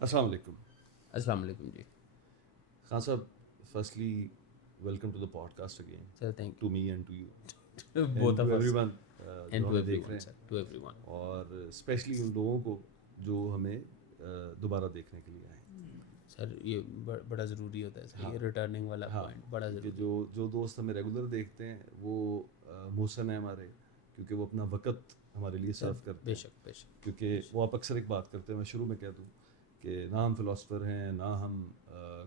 السلام علیکم. السلام علیکم جی. خان صاحب, firstly welcome to the podcast again. Sir thank To me and to you. You And both to of us everyone and جو to ہمیں every دیکھ رہے ون سر, ہیں, ٹو ایوری ون. اور اسپیشلی ان لوگوں کو جو ہمیں دوبارہ دیکھنے کے لیے آئے. سر یہ بڑا ضروری ہوتا ہے سر, ہاں. یہ ریٹرننگ والا ہاں, پوائنٹ بڑا کیونکہ ضروری جو دوست ہمیں ریگولر دیکھتے ہیں وہ محسن ہیں ہمارے, کیونکہ وہ اپنا وقت ہمارے لیے صرف ہے. کرتے بے ہیں. شک بے شک. کیونکہ وہ آپ اکثر ایک بات کرتے ہیں, میں شروع میں کہہ دوں کہ نہ ہم فلاسفر ہیں, نہ ہم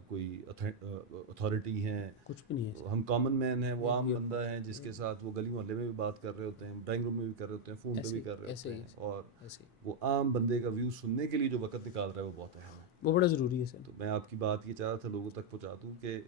کوئی اتھارٹی ہیں, کچھ بھی نہیں ہے سر. ہم کامن مین ہیں. وہ عام بندہ ہیں جس کے ساتھ وہ گلی محلے میں بھی بات کر رہے ہوتے ہیں, ڈرائنگ روم میں بھی کر رہے ہوتے ہیں, فون پہ بھی کر رہے ہوتے ہیں, اور ایسے وہ عام بندے کا ویو سننے کے لیے جو وقت نکال رہا ہے وہ بہت اہم ہے. وہ بڑا ضروری ہے سر. تو میں آپ کی بات یہ چاہ رہا تھا لوگوں تک پہنچا دوں کہ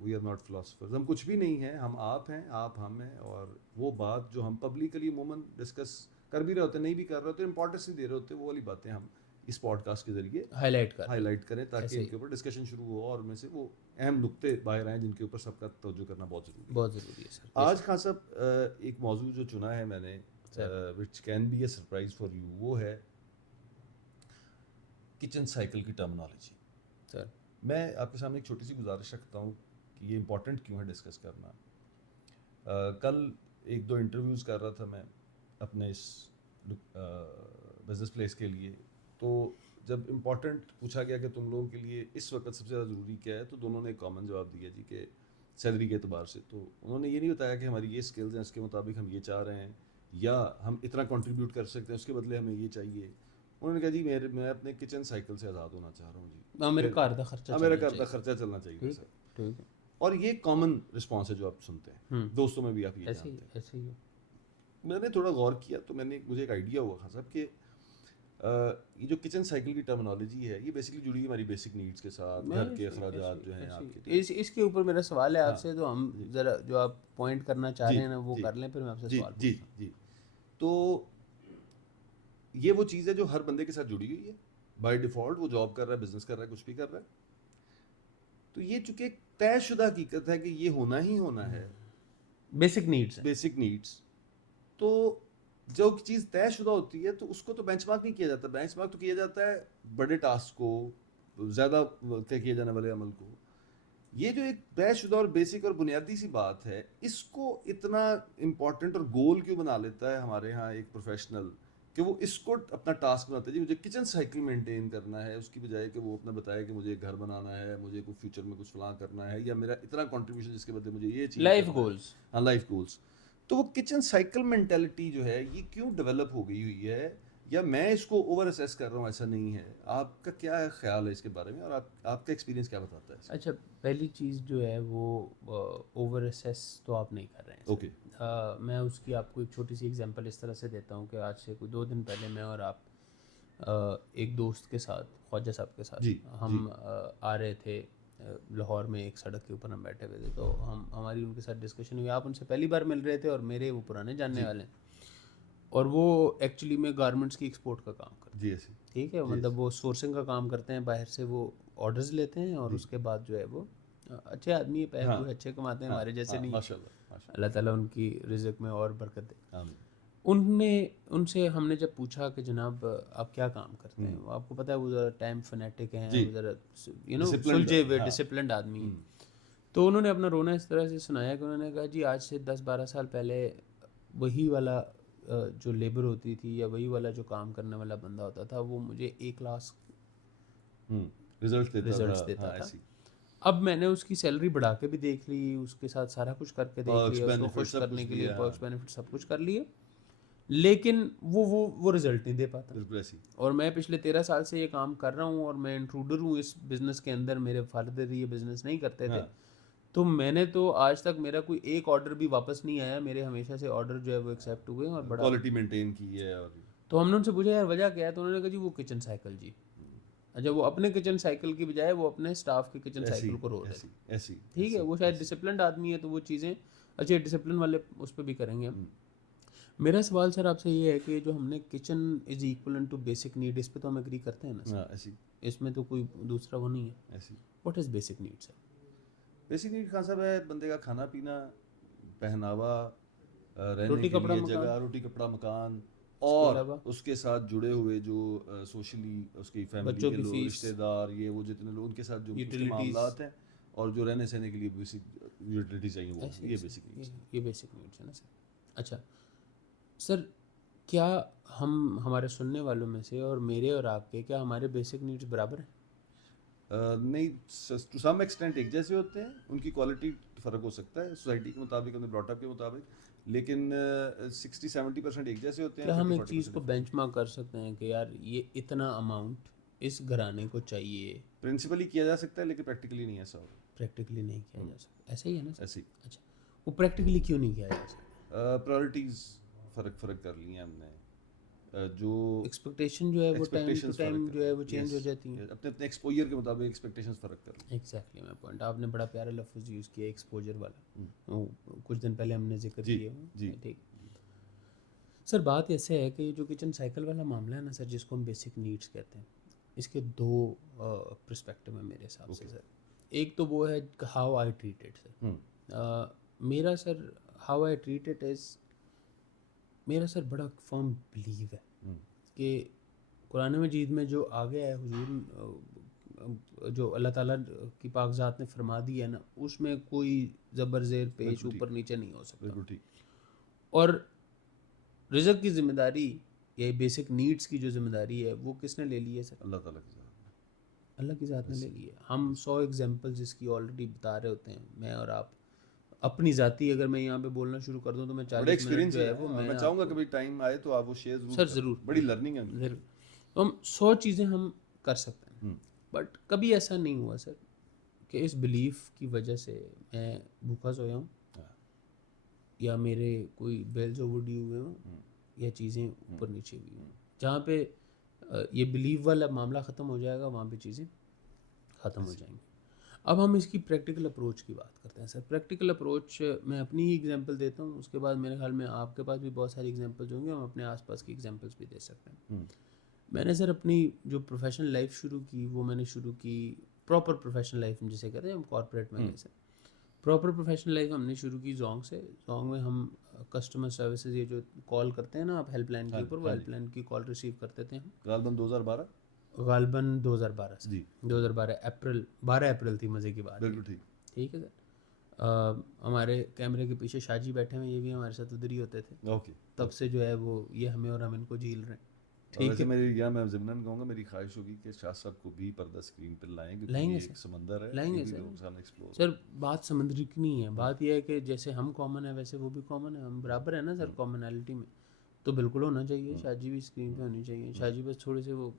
وی آر ناٹ فلاسفرز, ہم کچھ بھی نہیں ہیں, ہم آپ ہیں, آپ ہم ہیں. اور وہ بات جو ہم پبلکلی عموماً ڈسکس کر بھی رہے ہوتے ہیں, نہیں بھی کر رہے ہوتے, امپورٹنس نہیں دے رہے ہوتے, وہ والی باتیں ہم اس پوڈ کاسٹ کے ذریعے ہائی لائٹ کریں تاکہ ان کے اوپر ڈسکشن شروع ہو, اور میں سے وہ اہم نقطے باہر آئیں جن کے اوپر سب کا توجہ کرنا بہت ضروری ہے. بہت ضروری ہے سر. آج خان صاحب ایک موضوع جو چنا ہے میں نے, which can be a surprise for you, وہ ہے کچن سائیکل کی ٹرمنالوجی. سر میں آپ کے سامنے ایک چھوٹی سی گزارش رکھتا ہوں کہ یہ امپورٹنٹ کیوں ہے ڈسکس کرنا. کل ایک دو انٹرویوز کر رہا تھا میں اپنے اس بزنس پلیس کے لیے, تو جب امپورٹنٹ پوچھا گیا کہ تم لوگوں کے لیے اس وقت سب سے زیادہ ضروری کیا ہے, تو دونوں نے ایک کامن جواب دیا جی کہ سیلری کے اعتبار سے. تو انہوں نے یہ نہیں بتایا کہ ہماری یہ اسکلز ہیں, اس کے مطابق ہم یہ چاہ رہے ہیں, یا ہم اتنا کنٹریبیوٹ کر سکتے ہیں, اس کے بدلے ہمیں یہ چاہیے. انہوں نے کہا جی میں اپنے کچن سائیکل سے آزاد ہونا چاہ رہا ہوں جی, میرے گھر کا خرچہ میرا گھر کا خرچہ چلنا چاہیے سر. ٹھیک ہے. اور یہ کامن رسپانس ہے جو آپ سنتے ہیں, دوستوں میں بھی آپ یہ ایسے ہی جانتے ہیں. ایسے ہی. میں نے تھوڑا غور کیا تو مجھے ایک آئیڈیا ہوا خان صاحب کہ یہ جو کچن سائیکل کی ٹرمنالوجی ہے یہ بیسکلی جڑی ہے ہماری بیسک نیڈس کے ساتھ, گھر کے اخراجات جو ہیں آپ کے. اس کے اوپر میرا سوال ہے آپ سے, تو ہم ذرا جو آپ پوائنٹ کرنا چاہ رہے ہیں نا وہ کر لیں, پھر میں آپ سے سوال جی جی. تو یہ وہ چیز ہے جو ہر بندے کے ساتھ جڑی ہوئی ہے بائی ڈیفالٹ. وہ جاب کر رہا ہے, بزنس کر رہا ہے, کچھ بھی کر رہا ہے, تو یہ چونکہ ایک طے شدہ حقیقت ہے کہ یہ ہونا ہی ہونا ہے, بیسک نیڈس. تو جو چیز طے شدہ ہوتی ہے تو اس کو تو بینچ مارک نہیں کیا جاتا. بینچ مارک تو کیا جاتا ہے بڑے ٹاسک کو, زیادہ طے کیے جانے والے عمل کو. یہ جو ایک طے شدہ اور بیسک اور بنیادی سی بات ہے, اس کو اتنا امپورٹنٹ اور گول کیوں بنا لیتا ہے ہمارے ہاں ایک پروفیشنل, کہ وہ اس کو اپنا ٹاسک بناتا ہے جی مجھے کچن سائیکل مینٹین کرنا ہے, اس کی بجائے کہ وہ اپنا بتائے کہ مجھے گھر بنانا ہے, مجھے کوئی فیوچر میں کچھ فلاں کرنا ہے, یا میرا اتنا کنٹریبیوشن جس کے بدلے مجھے یہ چیز لائف گولز. ہاں, لائف گولس. تو وہ کچن سائیکل مینٹیلٹی جو ہے یہ کیوں ڈیولپ ہو گئی ہوئی ہے, یا میں اس کو اوور اسیس کر رہا ہوں, ایسا نہیں ہے. آپ کا کیا خیال ہے اس کے بارے میں, اور آپ کا ایکسپیرینس کیا بتاتا ہے؟ اچھا, پہلی چیز جو ہے وہ اوور اسیس تو آپ نہیں کر رہے ہیں. اوکے. میں اس کی آپ کو ایک چھوٹی سی ایگزامپل اس طرح سے دیتا ہوں کہ آج سے کوئی 2 دن پہلے میں اور آپ ایک دوست کے ساتھ, خواجہ صاحب کے ساتھ, ہم آ رہے تھے لاہور میں. ایک سڑک کے اوپر ہم بیٹھے ہوئے تھے, تو ہماری ان کے ساتھ ڈسکشن ہوئی. آپ ان سے پہلی بار مل رہے تھے, اور میرے وہ پرانے جاننے والے ہیں, اور وہ ایکچولی میں گارمنٹس کی ایکسپورٹ کا کام کرتے ہیں. ٹھیک ہے, مطلب وہ سورسنگ کا کام کرتے ہیں, باہر سے وہ آرڈرز لیتے ہیں, اور اس کے بعد جو ہے وہ اچھے آدمی ہیں, پیسے پوسے اچھے کماتے ہیں, ہمارے جیسے نہیں. اللہ تعالیٰ ان کی رزق میں اور برکت دے. ان سے ہم نے جب پوچھا کہ جناب آپ کیا کام کرتے ہیں, وہ آپ کو پتہ ہے وہ ذرا ٹائم فنیٹک ہیں, وہ ذرا سلجھے ہوئے ڈسپلنڈ آدمی ہیں. تو انہوں نے اپنا رونا اس طرح سے سنایا کہ انہوں نے کہا جی آج سے 10-12 سال پہلے وہی والا جو لیبر ہوتی تھی, یا وہی والا جو کام کرنے والا بندہ ہوتا تھا, وہ مجھے 1 لاکھ ریزلٹس دیتا تھا. اب میں نے اس کی سیلری بڑھا کے بھی دیکھ لی, اس کے ساتھ سارا کچھ کر کے دیکھ لیا, اس کو خوش کرنے کے لیے پرکس بینیفٹ سب کچھ کر لیے, لیکن وہ رزلٹ نہیں دے پاتا. اور میں پچھلے 13 سال سے یہ کام کر رہا ہوں, اور میں انٹروڈر ہوں اس بزنس کے اندر. میرے فادر یہ بزنس نہیں کرتے تھے, تو میں نے تو آج تک میرا کوئی ایک آرڈر بھی واپس نہیں آیا. میرے ہمیشہ سے آرڈر جو ہے وہ ایکسیپٹ ہوئے, اور بڑا کوالٹی مینٹین کی ہے. تو ہم نے ان سے پوچھا یار وجہ کیا ہے, تو انہوں نے کہا جی وہ کچن سائیکل. جی اچھا, وہ اپنے کچن سائیکل کی بجائے وہ اپنے اسٹاف کے کچن سائیکل کو رو رہے تھے. ٹھیک ہے, وہ شاید ڈسپلنڈ آدمی ہے, تو وہ چیزیں اچھا ڈسپلن والے اس پہ بھی کریں گے. میرا سوال سر آپ سے یہ ہے کہ جو ہم نے kitchen is equivalent to basic need, اس پہ تو ہم ایگری کرتے ہیں نا سر, اس میں تو کوئی دوسرا وہ نہیں ہے. What is basic need sir? Basic need Khan صاحب ہے بندے کا کھانا پینا, پہناوا, رہنے کے لیے جگہ, روٹی کپڑا مکان, اور اس کے ساتھ جڑے ہوئے جو سوشلی اس کی فیملی کے لوگ رشتہ دار یہ وہ جتنے لوگ ان کے ساتھ جو معاملات ہیں اور جو رہنے سہنے کے لیے بیسک یوٹیلیٹی چاہیے وہ یہ بیسک نیڈس ہے نا سر. اچھا سر کیا ہمارے سننے والوں میں سے اور میرے اور آپ کے کیا ہمارے بیسک نیڈس برابر ہیں؟ نہیں, ٹو سم ایکسٹینٹ ایک جیسے ہوتے ہیں, ان کی کوالٹی فرق ہو سکتا ہے سوسائٹی کے مطابق, اپنے براٹ اپ کے مطابق, لیکن 60-70% ایک جیسے ہوتے ہیں. کیا ہم ایک چیز کو بینچ مارک کر سکتے ہیں کہ یار یہ اتنا اماؤنٹ اس گھرانے کو چاہیے؟ پرنسپلی کیا جا سکتا ہے لیکن پریکٹیکلی نہیں ایسا ہوگا. پریکٹیکلی نہیں کیا جا سکتا, ایسا ہی ہے نا؟ ایسے ہی. اچھا وہ پریکٹیکلی کیوں نہیں کیا جا سکتا؟ پرائرٹیز فرق کر لی ہیں ہم نے, جو ایکسپیکٹیشن جو ہے وہ ٹائم ٹو ٹائم جو ہے وہ چینج ہو جاتی ہیں, اپنے ایکسپوجر کے مطابق ایکسپیکٹیشنز فرق کر لی. Exactly my point. آپ نے بڑا پیارا لفظ یوز کیا ایکسپوجر والا, کچھ دن پہلے ہم نے ذکر کیا. ٹھیک سر, بات ایسے ہے کہ جو کچن سائیکل والا معاملہ ہے نا سر, جس کو ہم بیسک نیڈس کہتے ہیں, اس کے دو پرسپیکٹو ہیں میرے حساب سے سر. ایک تو وہ ہے how I treat it sir. میرا sir how I treat it is, میرا سر بڑا فرم بلیو ہے کہ قرآن مجید میں جو آگے ہے حضور جو اللہ تعالیٰ کی پاک ذات نے فرما دی ہے نا, اس میں کوئی زبر زیر پیش اوپر نیچے نہیں ہو سکتا. اور رزق کی ذمہ داری یا بیسک نیڈس کی جو ذمہ داری ہے وہ کس نے لے لی ہے سر؟ اللہ تعالیٰ کی ذات, اللہ کی ذات نے لے لی ہے. ہم 100 ایگزامپل جس کی آلریڈی بتا رہے ہوتے ہیں, میں اور آپ اپنی ذاتی اگر میں یہاں پہ بولنا شروع کر دوں تو میں 40 منٹ جو ہے وہ میں چاہوں گا کبھی ٹائم آئے تو آپ وہ شیئر ضرور, بڑی لرننگ ہے ضرور. تو ہم 100 چیزیں ہم کر سکتے ہیں, بٹ کبھی ایسا نہیں ہوا سر کہ اس بلیف کی وجہ سے میں بھوکا سویا ہوں یا میرے کوئی بیلز اوور ڈیو ہوئے ہوں یا چیزیں اوپر نیچے ہوئی ہوں. جہاں پہ یہ بلیف والا معاملہ ختم ہو جائے گا وہاں پہ چیزیں ختم ہو جائیں گی. اب ہم اس کی پریکٹیکل اپروچ کی بات کرتے ہیں سر. پریکٹیکل اپروچ میں اپنی ہی ایگزامپل دیتا ہوں, اس کے بعد میرے خیال میں آپ کے پاس بھی بہت ساری ایگزامپلز ہوں گے, ہم اپنے آس پاس کی ایگزامپلس بھی دے سکتے ہیں. میں نے سر اپنی جو پروفیشنل لائف شروع کی وہ میں نے شروع کی پراپر پروفیشنل لائف جسے کہتے ہیں ہم کارپوریٹ میں نہیں سر. پراپر پروفیشنل لائف ہم نے شروع کی زونگ سے. زونگ میں ہم کسٹمر سروسز یہ جو کال کرتے ہیں نا آپ ہیلپ لائن کے اوپر, وہ ہیلپ لائن کی کال ریسیو کرتے تھے ہم غالباً 2012 سے. 2012 اپریل 12 اپریل تھی, مزے کی بات. بالکل ٹھیک ہے سر. ہمارے کیمرے کے پیچھے شاہ جی بیٹھے ہوئے, یہ بھی ہمارے ساتھ ادھر ہی ہوتے تھے. تب سے جو ہے وہ یہ ہمیں اور ہم ان کو جھیل رہے ہیں. ٹھیک ہے, میں ضمناً کہوں گا میری خواہش ہوگی کہ شاہ صاحب کو بھی پردہ اسکرین پہ لائیں گے, ایک سمندر ہے, لائیں گے سر. بات سمندری کی نہیں ہے, بات یہ ہے کہ جیسے ہم کامن ہے ویسے وہ بھی کامن ہے, ہم برابر ہیں نا سر کامنالٹی میں. تو بالکل ہونا چاہیے. شاہ جی بھی اسکرین پہ ہونی چاہیے. شاہ جی بس تھوڑے سے وہ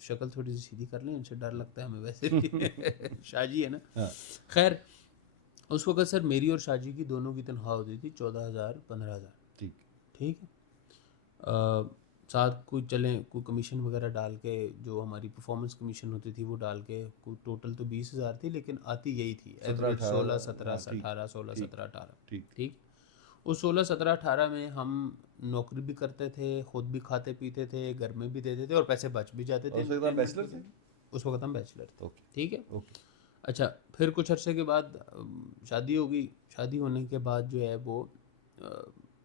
شکل تھوڑی سی سیدھی کر لیں, ان سے ڈر لگتا ہے ہمیں ویسے بھی. شاہ جی ہے نا. خیر اس وقت سر میری اور شاہ جی کی دونوں کی تنخواہ ہوتی تھی 14,000 15,000. ٹھیک ہے. ساتھ کوئی چلیں کوئی کمیشن وغیرہ ڈال کے, جو ہماری پرفارمنس کمیشن ہوتی تھی وہ ڈال کے, کوئی ٹوٹل تو 20,000 تھی لیکن آتی یہی تھی 16 17 18 16 17 18. ٹھیک. اس 16 17 18 میں ہم نوکری بھی کرتے تھے, خود بھی کھاتے پیتے تھے, گھر میں بھی دیتے تھے اور پیسے بچ بھی جاتے تھے. اس وقت ہم بیچلر تھے. ٹھیک ہے. اچھا پھر کچھ عرصے کے بعد شادی ہو گئی. شادی ہونے کے بعد جو ہے وہ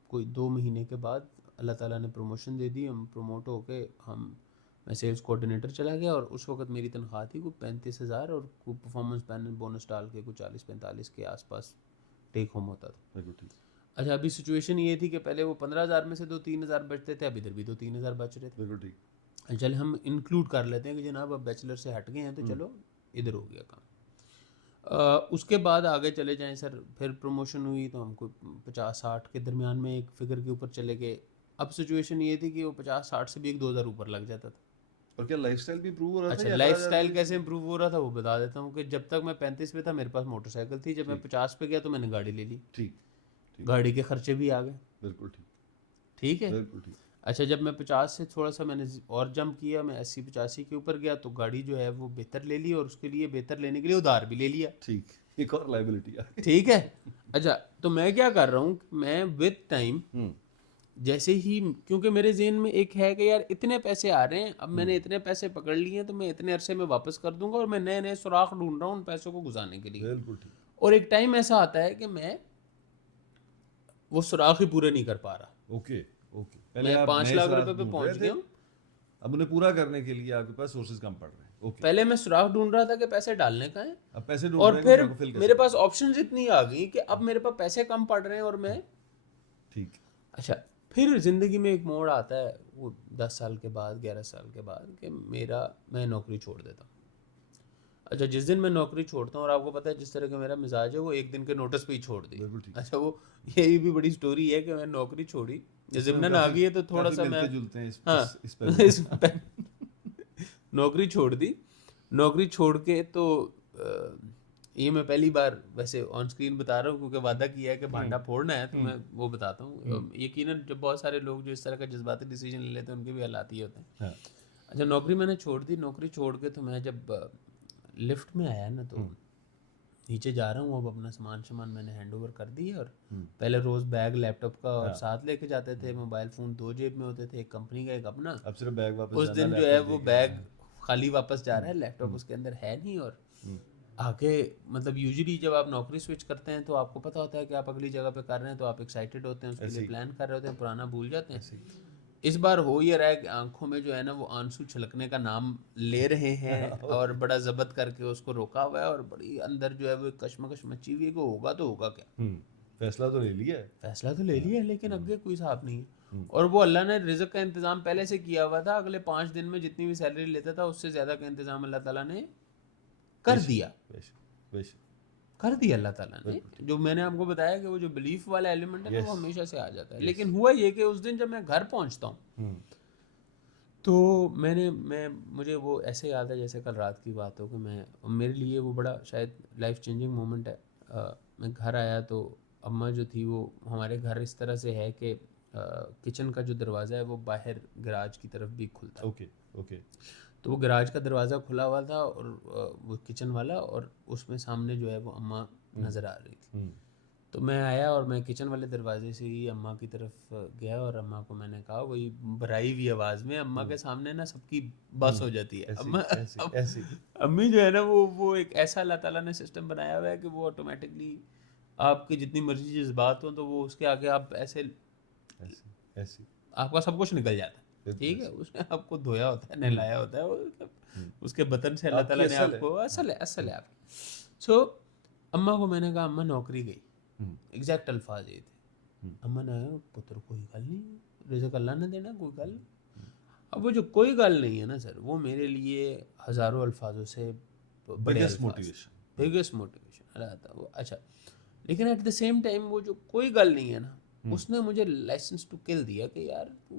کوئی 2 مہینے کے بعد اللہ تعالیٰ نے پروموشن دے دی. ہم پروموٹ ہو کے میں سیلس کوآرڈینیٹر چلا گیا, اور اس وقت میری تنخواہ تھی کوئی 35,000 اور کوئی پرفارمنس پینل بونس ڈال کے کوئی 40-45 کے آس پاس ٹیک ہوم ہوتا تھا. اچھا ابھی سچویشن یہ تھی کہ پہلے وہ 15,000 میں سے 2-3,000 بچتے تھے, اب ادھر بھی 2-3,000 بچ رہے تھے. چلے ہم انکلوڈ کر لیتے ہیں کہ جناب اب بیچلر سے ہٹ گئے ہیں تو چلو ادھر ہو گیا کام. اس کے بعد آگے چلے جائیں سر, پھر پروموشن ہوئی تو ہم کو 50-60 کے درمیان میں ایک فگر کے اوپر چلے گئے. اب سچویشن یہ تھی کہ وہ 50-60 سے بھی 1-2,000 اوپر لگ جاتا تھا. اور کیا لائف سٹائل بھی امپروو ہو رہا تھا؟ اچھا لائف سٹائل کیسے امپروو ہو رہا تھا وہ بتا دیتا ہوں. کہ جب تک میں 35 پہ تھا میرے پاس موٹر سائیکل تھی, جب میں 50 پہ گیا تو میں نے گاڑی لے لی. گاڑی کے خرچے بھی آ گئے. بالکل ٹھیک ہے. اچھا جب میں 50 سے تھوڑا سا میں نے اور جمپ کیا, میں 80-85 کے اوپر گیا تو گاڑی جو ہے وہ بہتر لے لی, اور اس کے لیے بہتر لینے کے لیے ادھار بھی لے لیا. ایک اور لائبلٹی. ٹھیک ہے. اچھا تو میں کیا کر رہا ہوں, میں وتھ ٹائم جیسے ہی, کیونکہ میرے ذہن میں ایک ہے کہ یار اتنے پیسے آ رہے ہیں, اب میں نے اتنے پیسے پکڑ لیے ہیں تو میں اتنے عرصے میں واپس کر دوں گا, اور میں نئے نئے سوراخ ڈھونڈ رہا ہوں ان پیسوں کو گزارنے کے لیے. اور ایک ٹائم ایسا آتا ہے کہ میں وہ سوراخ ہی پورے نہیں کر پا رہا. میں 5 لاکھ روپے پہ پہنچ گیا ہوں, اب انہیں پورا کرنے کے لیے آپ کے پاس سورسز کم پڑ رہے ہیں. اوکے, پہلے میں سوراخ ڈھونڈ رہا تھا کہ پیسے ڈالنے کا ہے, اب پیسے اور ڈھونڈ پھر رہے ہیں کہ میرے پاس آپشنز اتنی آ گئی کہ اب میرے پاس پیسے کم پڑ رہے ہیں اور میں ٹھیک. اچھا پھر زندگی میں ایک موڑ آتا ہے وہ 10 سال کے بعد 11 سال کے بعد کہ میں نوکری چھوڑ دیتا ہوں. اچھا جس دن میں نوکری چھوڑتا ہوں, اور آپ کو پتہ ہے جس طرح کا میرا مزاج ہے, وہ ایک دن کے نوٹس پہ ہی چھوڑ دی. اچھا وہ یہی بھی بڑی سٹوری ہے کہ میں نوکری چھوڑی, ضمن آ گئی ہے تو تھوڑا سا میں نوکری چھوڑ دی. نوکری چھوڑ کے تو یہ میں پہلی بار ویسے آن اسکرین بتا رہا ہوں کیونکہ وعدہ کیا ہے کہ بھانڈا پھوڑنا ہے, تو میں وہ بتاتا ہوں. یقیناً جب بہت سارے لوگ جو اس طرح کا جذباتی ڈیسیجن لے لیتے ہیں ان کے بھی حالات یہ ہوتے ہیں. اچھا نوکری میں نے چھوڑ دی. نوکری چھوڑ کے تو میں جب لفٹ میں آیا نا تو نیچے جا رہا ہوں, اب اپنا سامان میں نے ہینڈ اوور کر دی. اور پہلے روز بیگ لیپ ٹاپ کا اور ساتھ لے کے جاتے تھے, موبائل فون 2 جیب میں ہوتے تھے, ایک کمپنی کا ایک اپنا. اب صرف بیگ واپس, اس دن جو ہے وہ بیگ خالی واپس جا رہا ہے, لیپ ٹاپ اس کے اندر ہے نہیں. اور آگے مطلب یوزلی جب آپ نوکری سوئچ کرتے ہیں تو آپ کو پتہ ہوتا ہے کہ آپ اگلی جگہ پہ کر رہے ہیں, تو آپ ایکسائٹیڈ ہوتے ہیں, اس کے لیے پلان کر رہے ہوتے ہیں, پرانا بھول جاتے ہیں. اس بار ہو یہ رہا ہے کہ آنکھوں میں جو ہے نا وہ آنسو چھلکنے کا نام لے رہے ہیں, اور بڑا ضبط کر کے اس کو روکا ہوا ہے, اور بڑی اندر جو ہے وہ کشمکش مچی ہوئی ہے کہ ہوگا تو ہوگا کیا. فیصلہ تو لے لیا ہے, فیصلہ تو لے لیا ہے, لیکن آگے کوئی حساب نہیں ہے. اور وہ اللہ نے رزق کا انتظام پہلے سے کیا ہوا تھا. اگلے 5 دن میں جتنی بھی سیلری لیتا تھا اس سے زیادہ کا انتظام اللہ تعالیٰ نے کر دیا. کر دیا اللہ تعالیٰ نے. جو میں نے آپ کو بتایا کہ وہ جو بلیف والا ایلیمنٹ ہے وہ ہمیشہ سے آ جاتا ہے. لیکن ہوا یہ کہ اس دن جب میں گھر پہنچتا ہوں تو مجھے وہ ایسے یاد ہے جیسے کل رات کی بات ہو, کہ میرے لیے وہ بڑا شاید لائف چینجنگ مومنٹ ہے. میں گھر آیا تو اماں جو تھی وہ, ہمارے گھر اس طرح سے ہے کہ کچن کا جو دروازہ ہے وہ باہر گراج کی طرف بھی کھلتا ہے. اوکے. تو وہ گراج کا دروازہ کھلا ہوا تھا اور وہ کچن والا, اور اس میں سامنے جو ہے وہ اماں نظر آ رہی تھی. تو میں آیا اور میں کچن والے دروازے سے ہی اماں کی طرف گیا, اور اماں کو میں نے کہا وہی بھرائی ہوئی آواز میں. اماں کے سامنے نا سب کی بس ہو جاتی ہے. امی جو ہے نا وہ ایک ایسا اللہ تعالیٰ نے سسٹم بنایا ہوا ہے کہ وہ آٹومیٹکلی آپ کے جتنی مرضی جذبات ہوں تو وہ اس کے آگے آپ ایسے آپ کا سب کچھ نکل جاتا ہے. ٹھیک ہے, اس نے آپ کو دھویا ہوتا ہے, نہلایا ہوتا ہے, اس کے بطن سے اللہ تعالیٰ نے آپ کو اصل ہے آپ کی. سو اماں کو میں نے کہا اماں نوکری گئی, ایگزیکٹ الفاظ یہ تھے. اماں نے پتر کوئی گل نہیں, رزق اللہ نے دینا, کوئی گل نہیں. اب وہ جو کوئی گل نہیں ہے نا سر, وہ میرے لیے ہزاروں الفاظوں سے بگیسٹ موٹیویشن رہتا. اچھا لیکن ایٹ دا سیم ٹائم وہ جو کوئی گل نہیں ہے نا, اس نے مجھے لائسنس ٹو کل دیا کہ یار تو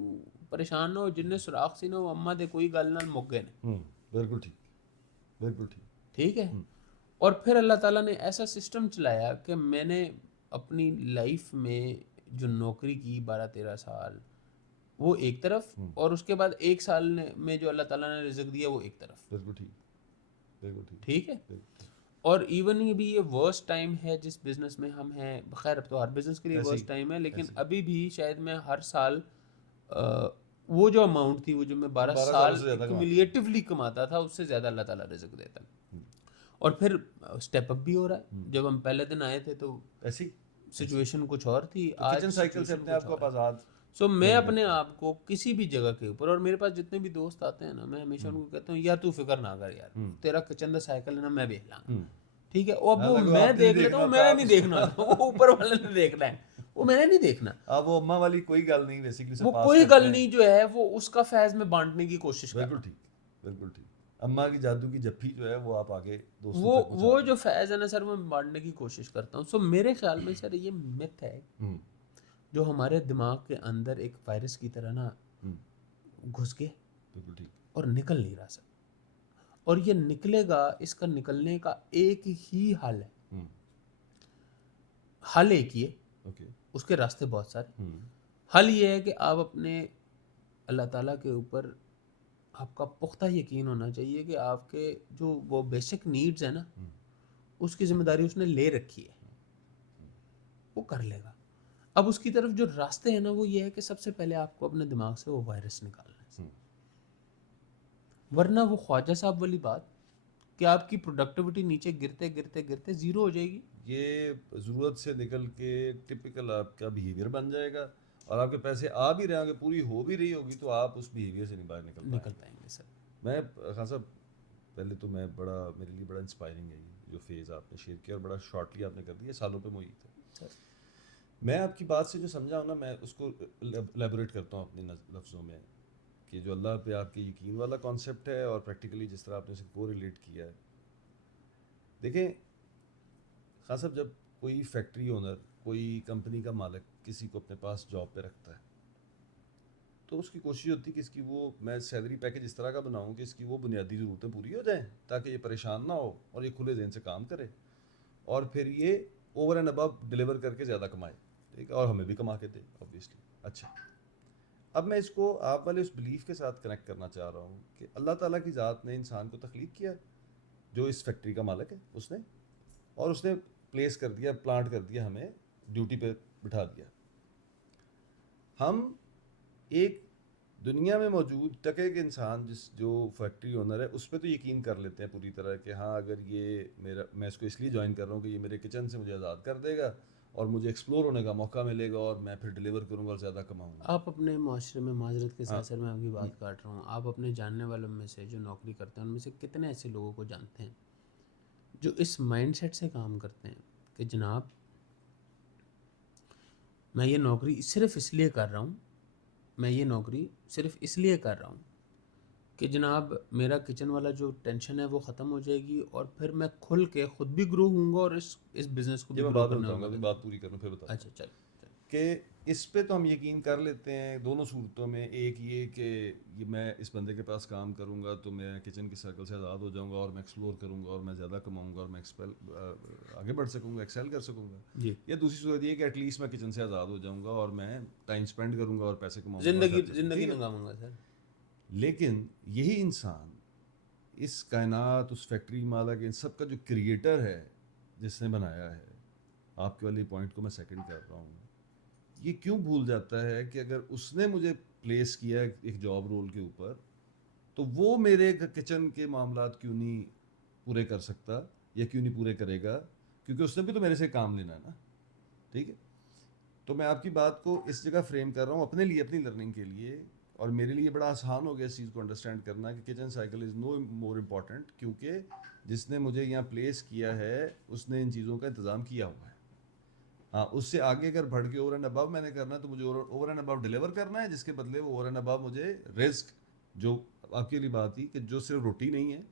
پریشان نہ ہو, جن نے سوراخ سی نا وہ اماں دے کوئی گل نہ مک گئے نے. بالکل ٹھیک ہے. اور پھر اللہ تعالیٰ نے ایسا سسٹم چلایا کہ میں نے اپنی لائف میں جو نوکری کی 12-13 سال وہ ایک طرف, اور اس کے بعد 1 سال میں جو اللہ تعالیٰ نے رزق دیا وہ ایک طرف. بالکل ٹھیک ہے. اور ایون یہ بھی یہ ورسٹ ٹائم ہے جس بزنس میں ہم ہیں. خیر اب تو ہر بزنس کے لیے ورسٹ ٹائم ہے, لیکن ابھی بھی شاید میں ہر سال وہ جو اماؤنٹ تھی, وہ جو میں 12 سال ایکومولیٹیولی کماتا تھا, اس سے زیادہ اللہ تعالیٰ رزق دیتا. اور پھر اسٹیپ اپ بھی ہو رہا ہے. جب ہم پہلے دن آئے تھے تو ایسی سچویشن کچھ اور تھی, آج سائیکل سے اپنے آپ کو آزاد. سو میں اپنے آپ کو کسی بھی جگہ کے اوپر, اور میرے پاس جتنے بھی دوست آتے ہیں نا, میں ہمیشہ ان کو کہتا ہوں یار تو فکر نہ کر یار, تیرا کچن دا سائیکل ہے نا میں دیکھ لاں. ٹھیک ہے, اب وہ میں دیکھ لیتا ہوں, میں نے نہیں دیکھنا, وہ اوپر والے نے دیکھنا ہے, وہ میں نے نہیں دیکھنا. اب وہ اماں والی کوئی گل نہیں, بیسیکلی وہ کوئی گل نہیں جو ہے وہ اس کا فیض میں بانٹنے کی کوشش کرنا. بالکل ٹھیک. اماں کی جادو کی جپھی جو ہے وہ آپ آگے وہ جو فیض ہے نا سر, میں بانٹنے کی کوشش کرتا ہوں. سو میرے خیال میں سر یہ مت ہے جو ہمارے دماغ کے اندر ایک وائرس کی طرح نا گھس گیا اور نکل نہیں رہا سر. اور یہ نکلے گا, اس کا نکلنے کا ایک ہی حل ہے. حل ایک ہی ہے, اس کے راستے بہت سارے. حل یہ ہے کہ آپ اپنے اللہ تعالیٰ کے اوپر آپ کا پختہ یقین ہونا چاہیے کہ آپ کے جو وہ بیسک نیڈز ہیں نا, اس کی ذمہ داری اس نے لے رکھی ہے, وہ کر لے گا. اب اس کی طرف جو راستے ہیں نا وہ یہ ہے کہ سب سے پہلے آپ کو اپنے دماغ سے وہ وائرس نکالنا ہے. ورنہ وہ خواجہ صاحب والی بات کہ آپ کی پروڈکٹیوٹی نیچے گرتے گرتے گرتے زیرو ہو جائے گی. یہ ضرورت سے نکل کے ٹپیکل آپ کا بیہیویئر بن جائے گا, اور آپ کے پیسے آ بھی رہے ہوں گے, پوری ہو بھی رہی ہوگی, تو آپ اس بیہیویئر سے نہیں باہر نکل پائیں گے سر. میں خان صاحب پہلے تو میں میرے لیے بڑا انسپائرنگ ہے یہ جو فیز آپ نے شیئر کیا, اور بڑا شارٹلی آپ نے کر دیا, سالوں پہ محیط ہے. میں آپ کی بات سے جو سمجھا ہوں نا, میں اس کو الیبوریٹ کرتا ہوں اپنے لفظوں میں, کہ جو اللہ پہ آپ کے یقین والا کانسیپٹ ہے, اور پریکٹیکلی جس طرح آپ نے اسے کو ریلیٹ کیا ہے. دیکھیں خان صاحب, جب کوئی فیکٹری اونر, کوئی کمپنی کا مالک کسی کو اپنے پاس جاب پہ رکھتا ہے, تو اس کی کوشش ہوتی ہے کہ اس کی وہ, میں سیلری پیکج اس طرح کا بناؤں کہ اس کی وہ بنیادی ضرورتیں پوری ہو جائیں, تاکہ یہ پریشان نہ ہو اور یہ کھلے ذہن سے کام کرے, اور پھر یہ اوور اینڈ ابو ڈلیور کر کے زیادہ کمائے, ٹھیک ہے, اور ہمیں بھی کما کے دے اوبویسلی. اچھا, اب میں اس کو آپ والے اس بلیف کے ساتھ کنیکٹ کرنا چاہ رہا ہوں کہ اللہ تعالیٰ کی ذات نے انسان کو تخلیق کیا, جو اس فیکٹری کا مالک ہے اس نے, اور اس نے پلیس کر دیا, پلانٹ کر دیا, ہمیں ڈیوٹی پہ بٹھا دیا. ہم ایک دنیا میں موجود تک ایک انسان جو فیکٹری اونر ہے اس پہ تو یقین کر لیتے ہیں پوری طرح کہ ہاں اگر یہ میں اس کو اس لیے جوائن کر رہا ہوں کہ یہ میرے کچن سے مجھے آزاد کر دے گا, اور مجھے ایکسپلور ہونے کا موقع ملے گا, اور میں پھر ڈلیور کروں گا اور زیادہ کماؤں گا. آپ اپنے معاشرے میں, معذرت کے ساتھ سر میں آپ کی بات کاٹ رہا ہوں, آپ اپنے جاننے والوں میں سے جو نوکری کرتے ہیں ان میں سے کتنے ایسے لوگوں کو جانتے ہیں جو اس مائنڈ سیٹ سے کام کرتے ہیں کہ جناب میں یہ نوکری صرف اس لیے کر رہا ہوں, میں یہ نوکری صرف اس لیے کر رہا ہوں کہ جناب میرا کچن والا جو ٹینشن ہے وہ ختم ہو جائے گی, اور پھر میں کھل کے خود بھی گرو ہوں گا اور اس بزنس کو بھی میں گرو بات کرنا بتاؤں گا, ہوگا. بات پوری کروں پھر بتاؤں. اچھا چل کہ اس پہ تو ہم یقین کر لیتے ہیں دونوں صورتوں میں. ایک یہ کہ یہ میں اس بندے کے پاس کام کروں گا تو میں کچن کی سرکل سے آزاد ہو جاؤں گا, اور میں ایکسپلور کروں گا, اور میں زیادہ کماؤں گا, اور میں آگے بڑھ سکوں گا, ایکسیل کر سکوں گا. جی, یا دوسری صورت یہ کہ ایٹ لیسٹ میں کچن سے آزاد ہو جاؤں گا, اور میں ٹائم اسپینڈ کروں گا, اور پیسے کماؤں گا, زندگی نگاموں گا سر. لیکن یہی انسان اس کائنات, اس فیکٹری مالک, ان سب کا جو کریٹر ہے, جس نے بنایا ہے, آپ کے والے پوائنٹ کو میں سیکنڈ کر رہا ہوں, یہ کیوں بھول جاتا ہے کہ اگر اس نے مجھے پلیس کیا ایک جاب رول کے اوپر, تو وہ میرے کچن کے معاملات کیوں نہیں پورے کر سکتا, یا کیوں نہیں پورے کرے گا, کیونکہ اس نے بھی تو میرے سے کام لینا ہے نا. ٹھیک ہے, تو میں آپ کی بات کو اس جگہ فریم کر رہا ہوں اپنے لیے, اپنی لرننگ کے لیے, اور میرے لیے بڑا آسان ہو گیا اس چیز کو انڈرسٹینڈ کرنا کہ kitchen cycle is no more important, کیونکہ جس نے مجھے یہاں پلیس کیا ہے اس نے ان چیزوں کا انتظام کیا ہوا ہے. ہاں, اس سے آگے اگر بڑھ کے اوور اینڈ ابو میں نے کرنا ہے تو مجھے اوور اینڈ ابو ڈلیور کرنا ہے, جس کے بدلے وہ اوور اینڈ ابو مجھے رزق, جو آپ کے لیے بات تھی کہ جو صرف روٹی نہیں ہے,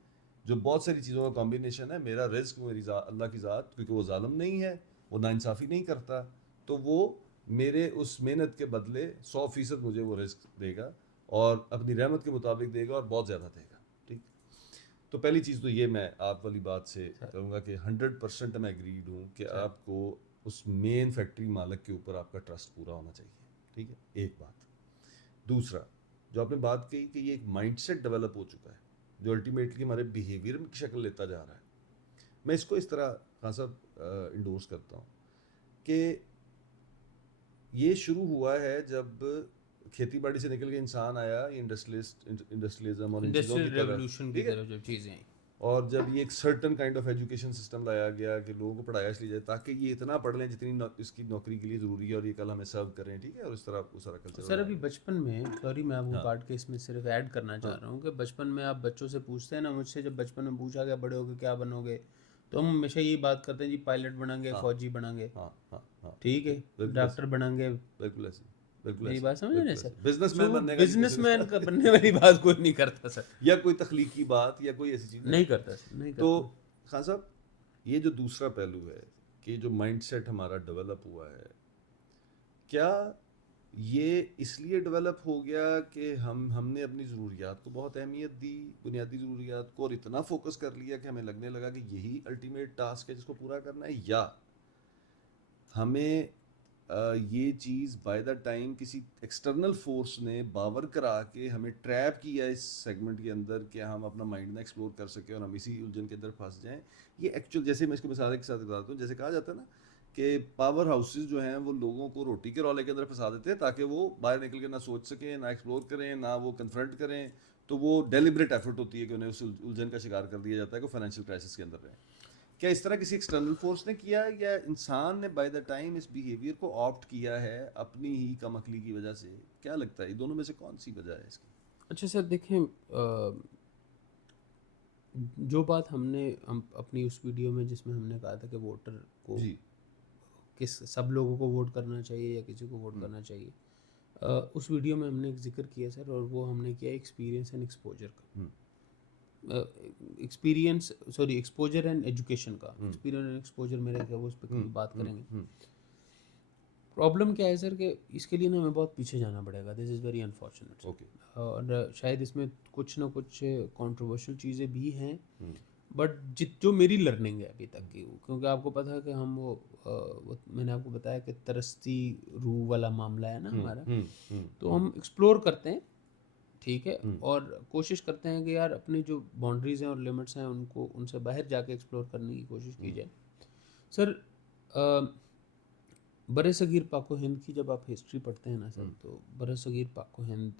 جو بہت ساری چیزوں کا کمبینیشن ہے, میرا رزق میری اللہ کی ذات, کیونکہ وہ ظالم نہیں ہے, وہ ناانصافی نہیں کرتا, تو وہ میرے اس محنت کے بدلے 100% مجھے وہ رزق دے گا, اور اپنی رحمت کے مطابق دے گا, اور بہت زیادہ دے گا. ٹھیک, تو پہلی چیز تو یہ میں آپ والی بات سے کروں گا کہ 100% میں ایگریڈ ہوں کہ آپ کو اس مین فیکٹری مالک کے اوپر آپ کا ٹرسٹ پورا ہونا چاہیے. ٹھیک ہے, ایک بات. دوسرا, جو آپ نے بات کہی کہ یہ ایک مائنڈ سیٹ ڈیولپ ہو چکا ہے جو الٹیمیٹلی ہمارے بیہیویئر کی شکل لیتا جا رہا ہے. میں اس کو اس طرح خان صاحب انڈورس کرتا ہوں کہ یہ شروع ہوا ہے جب کھیتی باڑی سے نکل کے انسان آیا, انڈسٹریلزم اور ان چیزوں کی ریولیوشن کی طرف جب چیزیں آئیں, اور جب یہ ایک certain kind of education system لایا گیا کہ لوگوں کو پڑھایا اس لیے جائے تاکہ یہ اتنا پڑھ لیں جتنی اس کی نوکری کے لیے ضروری ہے, اور یہ کل ہمیں سرو کریں. ٹھیک ہے, اور اس طرح وہ سارا کلچر. سر ابھی بچپن میں, سوری میں آپ کو کاٹ کے اس میں صرف ایڈ کرنا چاہ رہا ہوں کہ بچپن میں آپ بچوں سے پوچھتے ہیں نا, مجھ سے جب بچپن میں پوچھا گیا بڑے ہو کے کیا بنو گے, تو ہم ہمیشہ یہی بات کرتے ہیں جی پائلٹ بنیں گے, فوجی بنیں گے, ٹھیک ہے, ڈاکٹر بنیں گے. میری بات سمجھ رہے ہیں سر, بزنس مین کا بننے والی بات کوئی نہیں کرتا سر, یا کوئی تخلیقی بات, یا کوئی ایسی چیز نہیں کرتا سر, نہیں کرتا. تو خان صاحب یہ جو دوسرا پہلو ہے کہ جو مائنڈ سیٹ ہمارا ڈیولپ ہوا ہے, کیا یہ اس لیے ڈیولپ ہو گیا کہ ہم نے اپنی ضروریات کو بہت اہمیت دی, بنیادی ضروریات کو, اور اتنا فوکس کر لیا کہ ہمیں لگنے لگا کہ یہی الٹیمیٹ ٹاسک ہے جس کو پورا کرنا ہے, یا ہمیں یہ چیز بائی دا ٹائم کسی ایکسٹرنل فورس نے باور کرا کے ہمیں ٹریپ کیا اس سیگمنٹ کے اندر کہ ہم اپنا مائنڈ نہ ایکسپلور کر سکیں اور ہم اسی الجھن کے اندر پھنس جائیں. یہ ایکچوئل, جیسے میں اس کو مثال کے ساتھ بتاتا ہوں, جیسے کہا جاتا ہے نا کہ پاور ہاؤسز جو ہیں وہ لوگوں کو روٹی کے رولے کے اندر پھنسا دیتے ہیں تاکہ وہ باہر نکل کے نہ سوچ سکیں, نہ ایکسپلور کریں, نہ وہ کنفرنٹ کریں. تو وہ ڈیلیبریٹ ایفرٹ ہوتی ہے کہ انہیں اس الجھن کا شکار کر دیا جاتا ہے کہ فائنینشیل کرائسس کے اندر رہیں. کیا اس طرح کسی ایکسٹرنل فورس نے کیا ہے یا انسان نے بائی دا ٹائم اس بیہیویئر کو آپٹ کیا ہے اپنی ہی کم عقلی کی وجہ سے؟ کیا لگتا ہے یہ دونوں میں سے کون سی وجہ ہے اس کی؟ اچھا سر دیکھیں، جو بات ہم اپنی اس ویڈیو میں جس میں ہم نے کہا تھا کہ ووٹر کو کس سب لوگوں کو ووٹ کرنا چاہیے یا کسی کو ووٹ کرنا چاہیے، اس ویڈیو میں ہم نے ایک ذکر کیا سر، اور وہ ہم نے کیا ایکسپیرینس اینڈ ایکسپوجر کا، ایکسپوجر اینڈ ایجوکیشن کا، ایکسپیرینس اینڈ ایکسپوجر میرے کیا وہ اس پہ کبھی بات کریں گے. پرابلم کیا ہے سر کہ اس کے لیے نا ہمیں بہت پیچھے جانا پڑے گا. دس از ویری انفارچونیٹ. اور شاید اس میں کچھ نہ کچھ کنٹروورشل چیزیں بھی ہیں، بٹ جو میری لرننگ ہے ابھی تک کی، کیونکہ آپ کو پتہ ہے کہ ہم وہ میں نے آپ کو بتایا کہ ترستی روح والا معاملہ ہے نا ہمارا، تو ہم ایکسپلور کرتے ہیں، ٹھیک ہے، اور کوشش کرتے ہیں کہ یار اپنی جو باؤنڈریز ہیں اور لمٹس ہیں ان سے باہر جا کے ایکسپلور کرنے کی کوشش کی جائے. سر بر صغیر پاک و ہند کی جب آپ ہسٹری پڑھتے ہیں نا سر، تو بر صغیر پاک و ہند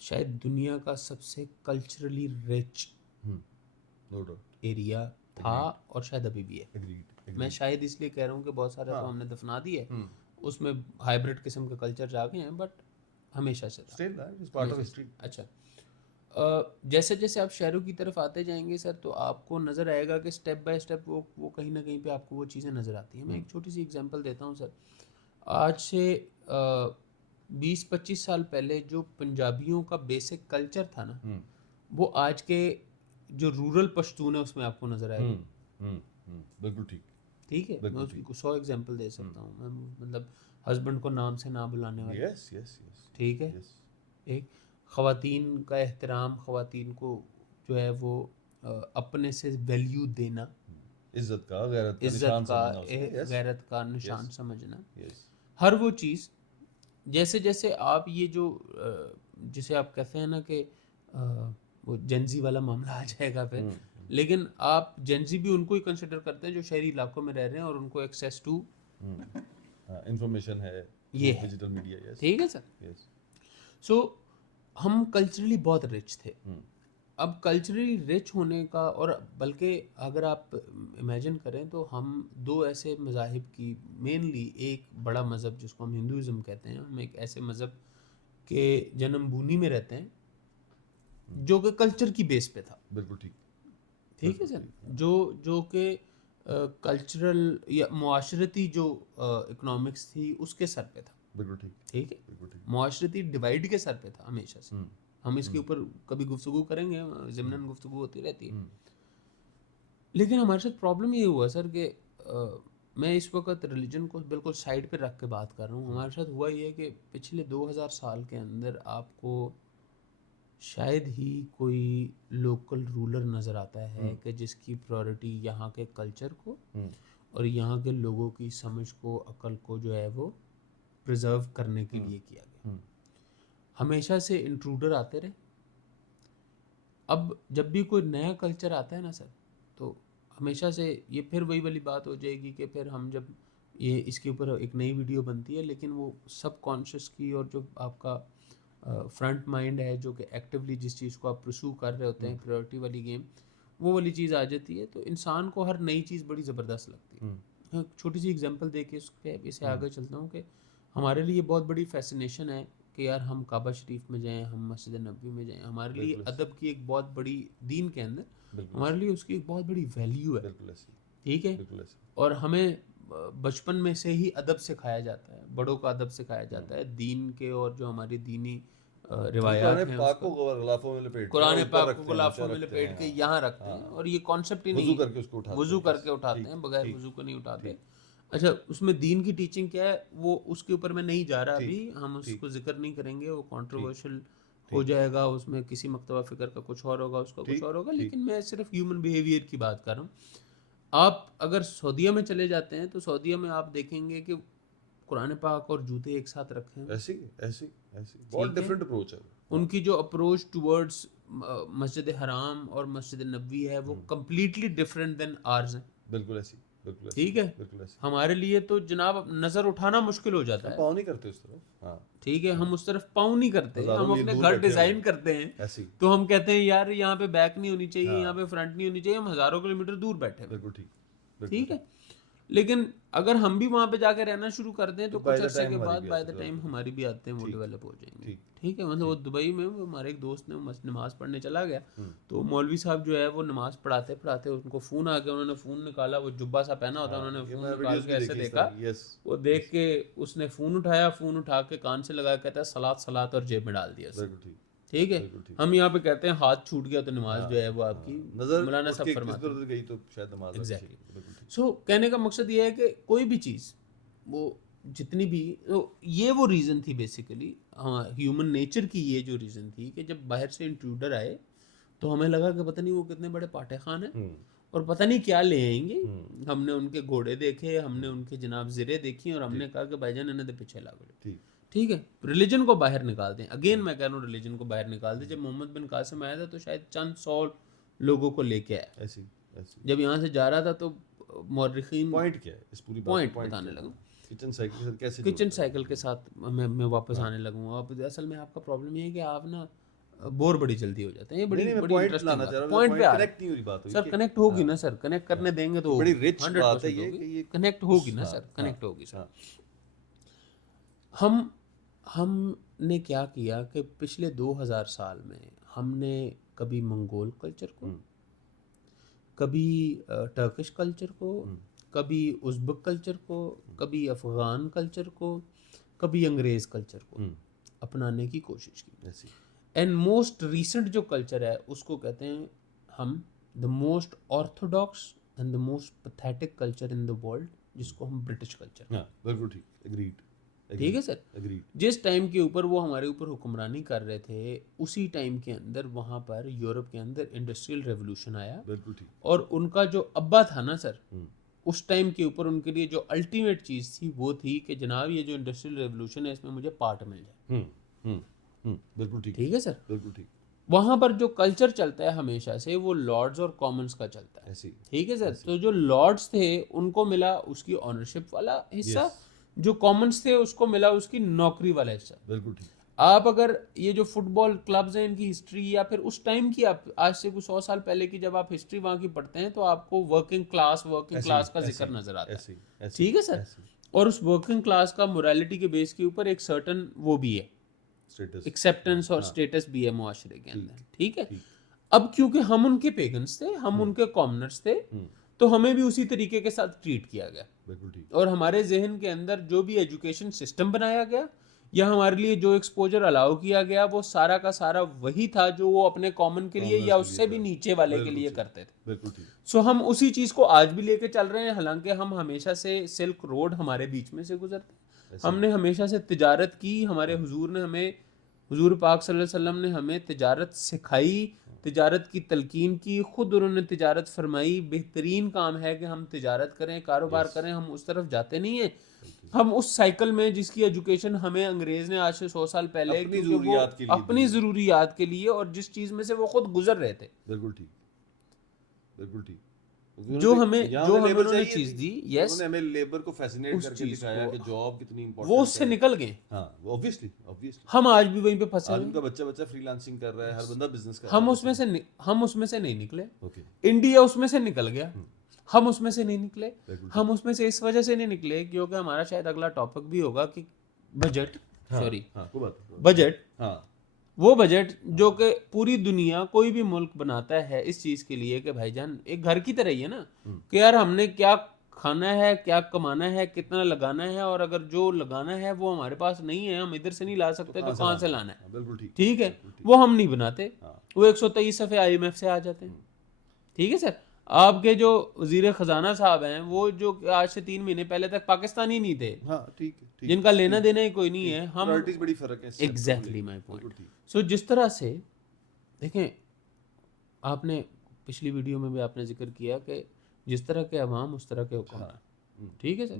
شاید دنیا کا سب سے کلچرلی رچ ایریا تھا اور شاید ابھی بھی ہے. میں شاید اس لیے کہہ رہا ہوں کہ بہت سارے تو ہم نے دفنا دی ہے، اس میں ہائبرڈ قسم کے کلچر جا گئے ہیں، بٹ ہمیشہ سے تھا. اچھا، جیسے جیسے آپ شہروں کی طرف آتے جائیں گے سر، تو آپ کو نظر آئے گا کہ اسٹیپ بائی اسٹیپ وہ کہیں نہ کہیں پہ آپ کو وہ چیزیں نظر آتی ہیں. میں ایک چھوٹی سی اگزامپل دیتا ہوں سر. آج سے 20-25 سال پہلے جو پنجابیوں کا بیسک کلچر تھا نا، وہ آج کے جو رورل پشتون ہے اس میں آپ کو نظر آئے گا. بالکل ٹھیک ہے، میں اس کی 100 ایگزامپل دے سکتا ہوں. میں مطلب ہسبینڈ کو نام سے نہ بلانے والے، ٹھیک ہے، ایک خواتین کا احترام، خواتین کو جو ہے وہ اپنے سے ویلیو دینا، عزت کا غیرت کا نشان سمجھنا، ہر وہ چیز. جیسے جیسے آپ یہ جو جسے آپ کہتے ہیں نا کہ وہ جنزی والا معاملہ آ جائے گا پھر، لیکن آپ جنزی بھی ان کو ہی کنسیڈر کرتے ہیں جو شہری علاقوں میں رہ رہے ہیں اور ان کو ایکسیس ٹو انفارمیشن ہے، یہ ہے ڈیجیٹل میڈیا. ٹھیک ہے سر. سو ہم کلچرلی بہت رچ تھے. اب کلچرلی رچ ہونے کا، اور بلکہ اگر آپ امیجن کریں تو ہم دو ایسے مذاہب کی، مینلی ایک بڑا مذہب جس کو ہم ہندوازم کہتے ہیں، ہم ایک ایسے مذہب کے جنم بھومی میں رہتے ہیں جو کہ کلچر کی بیس پہ تھا. بالکل ٹھیک ہے سر. جو کہ کلچرل یا معاشرتی جو اکنامکس تھی اس کے سر پہ تھا. بالکل ٹھیک ہے. معاشرتی ڈیوائڈ کے سر پہ تھا ہمیشہ سے. ہم اس کے اوپر کبھی گفتگو کریں گے، ضمناً گفتگو ہوتی رہتی ہے. لیکن ہمارے ساتھ پرابلم یہ ہوا سر کہ میں اس وقت ریلیجن کو بالکل سائڈ پہ رکھ کے بات کر رہا ہوں. ہمارے ساتھ ہوا یہ کہ پچھلے 2000 سال کے اندر آپ کو شاید ہی کوئی لوکل رولر نظر آتا ہے کہ جس کی پرائورٹی یہاں کے کلچر کو اور یہاں کے لوگوں کی سمجھ کو، عقل کو جو ہے وہ پریزرو کرنے کے لیے کیا گیا. ہمیشہ سے انٹروڈر آتے رہے. اب جب بھی کوئی نیا کلچر آتا ہے نا سر، تو ہمیشہ سے یہ پھر وہی والی بات ہو جائے گی کہ پھر ہم جب یہ اس کے اوپر ایک نئی ویڈیو بنتی ہے، لیکن وہ سب کانشیس کی اور جو آپ کا فرنٹ مائنڈ ہے جو کہ ایکٹیولی جس چیز کو آپ پرسو کر رہے ہوتے ہیں، پریورٹی والی گیم، وہ والی چیز آ جاتی ہے. تو انسان کو ہر نئی چیز بڑی زبردست لگتی ہے. چھوٹی سی اگزامپل دے کے اس پہ اسے آگے چلتا ہوں کہ ہمارے لیے بہت بڑی فیسینیشن ہے کہ یار ہم کعبہ شریف میں جائیں، ہم مسجد نبوی میں جائیں. ہمارے لیے ادب کی ایک بہت بڑی، دین کے اندر ہمارے لیے اس کی ایک بہت بڑی ویلیو ہے. ٹھیک ہے. اور ہمیں بچپن میں سے ہی ادب سکھایا جاتا ہے، بڑوں کا ادب سکھایا جاتا ہے، دین کے اور جو ہماری دینی روایات ہیں، قرآن پاک کو غلافوں میں لپیٹ کے یہاں رکھتے ہیں. اور یہ کانسیپٹ ہی نہیں، وضو کر کے اٹھاتے ہیں، بغیر وضو کو نہیں اٹھاتے. اچھا، اس میں دین کی ٹیچنگ کیا ہے وہ اس کے اوپر میں نہیں جا رہا ابھی، ہم اس کو ذکر نہیں کریں گے، وہ کنٹروورشل ہو جائے گا. اس میں کسی مکتبہ فکر کا کچھ اور ہوگا، اس کا کچھ اور ہوگا. لیکن میں صرف ہیومن بیہیویئر کی بات کر رہا ہوں. آپ اگر سعودیہ میں چلے جاتے ہیں تو سعودیہ میں آپ دیکھیں گے کہ قرآن پاک اور جوتے ایک ساتھ رکھے ہیں. ایسی بہت ڈیفرنٹ اپروچ ہے. ان کی جو اپروچ ٹورڈز مسجد حرام اور مسجد نبوی ہے وہ کمپلیٹلی ڈفرینٹ دین آرز ہیں. بالکل ایسی. ٹھیک ہے. ہمارے لیے تو جناب نظر اٹھانا مشکل ہو جاتا ہے, پاؤں نہیں کرتے اس طرف. ہاں ٹھیک ہے, ہم اس طرف پاؤں نہیں کرتے. ہم اپنے گھر ڈیزائن کرتے ہیں تو ہم کہتے ہیں یار یہاں پہ بیک نہیں ہونی چاہیے, یہاں پہ فرنٹ نہیں ہونی چاہیے, ہم ہزاروں کلومیٹر دور بیٹھے. بالکل ٹھیک, ٹھیک ہے. لیکن اگر ہم بھی وہاں پہ جا کے رہنا شروع کر دیں تو کچھ عرصے کے بعد بائی دا ٹائم ہماری بھی عادتیں وہ ڈیولپ ہو جائیں گی. ٹھیک ہے. مطلب وہ دبئی میں ہمارے ایک دوست نے نماز پڑھنے چلا گیا, تو مولوی صاحب جو ہے وہ نماز پڑھاتے پڑھاتے ان کو فون آ گیا, انہوں نے فون نکالا, وہ جبا سا پہنا ہوتا ہے, انہوں نے فون نکال کے ایسے دیکھا, وہ دیکھ کے اس نے فون اٹھایا, فون اٹھا کے کان سے لگا, کہتا ہے صلاۃ صلاۃ, اور جیب میں ڈال دیا. ٹھیک ہے. ہم یہاں پہ کہتے ہیں ہاتھ چھوٹ گیا تو نماز جو ہے وہ آپ کی مولانا صاحب فرماتے ہیں. سو کہنے کا مقصد یہ ہے کہ کوئی بھی چیز وہ جتنی بھی, یہ وہ ریزن تھی بیسیکلی, ہاں ہیومن نیچر کی یہ جو ریزن تھی کہ جب باہر سے انٹروڈر آئے تو ہمیں لگا کہ پتہ نہیں وہ کتنے بڑے پاٹے خان ہیں اور پتہ نہیں کیا لے آئیں گے. ہم نے ان کے گھوڑے دیکھے, ہم نے ان کے جناب زرے دیکھی, اور ہم نے کہا کہ بھائی جان انہیں دے پیچھے لاگو. ٹھیک ہے. ریلیجن کو باہر نکال دیں. اگین میں کہہ رہا ہوں ریلیجن کو باہر نکال دیں. جب محمد بن قاسم آیا تھا تو شاید چند 100 لوگوں کو لے کے آیا. جب یہاں سے جا رہا تھا تو مورخین پوائنٹ کیا ہے اس پوری پوائنٹ بتانے لگا. کچن سائیکل کے ساتھ میں واپس آنے لگوں. اب اصل میں آپ کا پرابلم یہ ہے کہ آپ نا بور بڑی جلدی ہو جاتے ہیں. یہ بڑی انٹرسٹنگ پوائنٹ پہ آ رہا ہے. سر کنیکٹ ہوگی نا سر, کنیکٹ کرنے دیں گے تو 100% کنیکٹ ہوگی نا سر, کنیکٹ ہوگی سر. ہم نے کیا کیا کہ پچھلے 2000 سال میں ہم نے کبھی منگول کلچر کو, کبھی ٹرکش کلچر کو, کبھی ازبک کلچر کو, کبھی افغان کلچر کو, کبھی انگریز کلچر کو اپنانے کی کوشش کی. اینڈ موسٹ ریسنٹ جو کلچر ہے اس کو کہتے ہیں ہم the most orthodox and the most pathetic culture in the world, جس کو ہم برٹش کلچر. بالکل ٹھیک, ایگریڈ. ٹھیک ہے سر. جس ٹائم کے اوپر وہ ہمارے اوپر حکمرانی کر رہے تھے, اسی ٹائم کے اندر وہاں پر یورپ کے اندر انڈسٹریل ریولوشن آیا. بالکل ٹھیک. اور ان کا جو ابا تھا نا سر, اس ٹائم کے اوپر ان کے لیے جو الٹیمیٹ چیز تھی وہ تھی کہ جناب یہ جو انڈسٹریل ریولوشن ہے اس میں مجھے پارٹ مل جائے. بالکل ٹھیک. ٹھیک ہے سر. بالکل ٹھیک. وہاں پر جو کلچر چلتا ہے ہمیشہ سے وہ لارڈز اور کامنس کا چلتا ہے. ٹھیک ہے سر. تو جو لارڈز تھے ان کو ملا اس کی آنرشپ والا حصہ, جو کامنس تھے اس کو ملا اس کی نوکری والا حصہ. بالکل ٹھیک. آپ اگر یہ جو فٹ بال کلبز ہیں ان کی ہسٹری, یا پھر اس ٹائم کی, آپ آج سے کچھ 100 سال پہلے کی جب آپ ہسٹری وہاں کی پڑھتے ہیں تو آپ کو ورکنگ کلاس کا ذکر نظر آتا ہے. ٹھیک ہے سر. اور اس ورکنگ کلاس کا مورالٹی کے بیس کے اوپر ایک سرٹن وہ بھی ہے, ایکسیپٹنس اور اسٹیٹس بھی ہے معاشرے کے اندر. ٹھیک ہے. اب کیونکہ ہم ان کے پیگنس تھے, ہم ان کے کامنرس تھے, تو ہمیں بھی اسی طریقے کے ساتھ ٹریٹ کیا گیا. اور ہمارے ذہن کے اندر جو بھی ایجوکیشن سسٹم بنایا گیا یا ہمارے لیے جو ایکسپوجر الاؤ کیا گیا وہ سارا کا سارا وہی تھا جو وہ اپنے کامن کے لیے یا اس سے بھی نیچے والے کے لیے کرتے تھے. سو ہم اسی چیز کو آج بھی لے کے چل رہے ہیں, حالانکہ ہم ہمیشہ سے سلک روڈ ہمارے بیچ میں سے گزرتے ہیں. ہم نے ہمیشہ سے تجارت کی, ہمارے حضور نے ہمیں, حضور پاک صلی اللہ علیہ وسلم نے ہمیں تجارت سکھائی, تجارت کی تلقین کی, خود انہوں نے تجارت فرمائی. بہترین کام ہے کہ ہم تجارت کریں, کاروبار کریں, ہم اس طرف جاتے نہیں ہیں. ہم اس سائیکل میں جس کی ایجوکیشن ہمیں انگریز نے آج سے 100 سال پہلے اپنی ضروریات کے لیے اور جس چیز میں سے وہ خود گزر رہے تھے. بالکل ٹھیک. بالکل ٹھیک. جو ہمیں انہوں نے چیز دی, یس, انہوں نے ہمیں لیبر کو فیسینیٹ کر کے دکھایا کہ جاب کتنی امپورٹنٹ ہے, وہ اس سے نکل گئے. ہاں obviously ہم آج بھی وہیں پہ پھنسے ہیں. آج کا بچہ فری لانسنگ کر رہا ہے, ہر بندہ بزنس کر رہا ہے. ہم اس میں سے نہیں نکلے. انڈیا اس میں سے نکل گیا, ہم اس میں سے نہیں نکلے. ہم اس میں سے اس وجہ سے نہیں نکلے کیونکہ ہمارا شاید اگلا ٹاپک بھی ہوگا کہ بجٹ, وہ بجٹ جو کہ پوری دنیا کوئی بھی ملک بناتا ہے اس چیز کے لیے کہ بھائی جان ایک گھر کی طرح ہی ہے نا, کہ یار ہم نے کیا کھانا ہے, کیا کمانا ہے, کتنا لگانا ہے, اور اگر جو لگانا ہے وہ ہمارے پاس نہیں ہے, ہم ادھر سے نہیں لا سکتے تو کہاں سے لانا ہے. ٹھیک ہے. وہ ہم نہیں بناتے, وہ 123 صفحے IMF سے آ جاتے ہیں. ٹھیک ہے سر. آپ کے جو وزیر خزانہ صاحب ہیں وہ جو آج سے 3 مہینے پہلے تک پاکستانی نہیں تھے, جن کا لینا دینا ہی کوئی نہیں ہے. ہم بڑی فرق ہے. Exactly my point. سو جس طرح سے دیکھیں, آپ نے پچھلی ویڈیو میں بھی آپ نے ذکر کیا کہ جس طرح کے عوام اس طرح کے حکمران. ٹھیک ہے sir.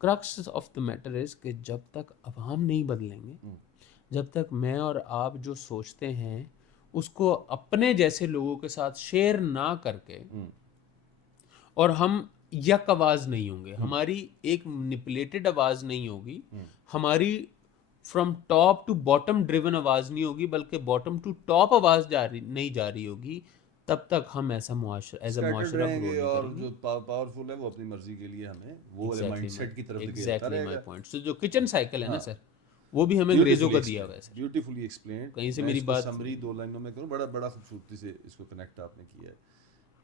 Crux of the matter is کہ جب تک عوام نہیں بدلیں گے, جب تک میں اور آپ جو سوچتے ہیں اس کو اپنے جیسے لوگوں کے ساتھ شیئر نہ کر کے, اور ہم یک آواز نہیں ہوں گے, ہماری ایک منپولیٹڈ آواز نہیں ہوگی, ہماری from top to bottom driven آواز نہیں ہوگی, بلکہ باٹم ٹو ٹاپ آواز نہیں جا رہی ہوگی, تب تک ہم ایسا معاشرہ ایز اے معاشرہ رہیں گرو گے. نہیں اور کریں گے. جو پاورفل ہے وہ اپنی مرضی کے لیے ہمیں وہ والے مائنڈ سیٹ کی طرف دھکیلتا رہے گا. تو جو کچن سائیکل ہے نا سر, وہ بھی ہمیں انگریزوں کا دیا ہوا ہے سر. Beautifully explained. کہیں سے میں میری اس کو بات سمری 2 لائنوں میں کروں, بڑا خوبصورتی سے اس کو کنیکٹ آپ نے کیا ہے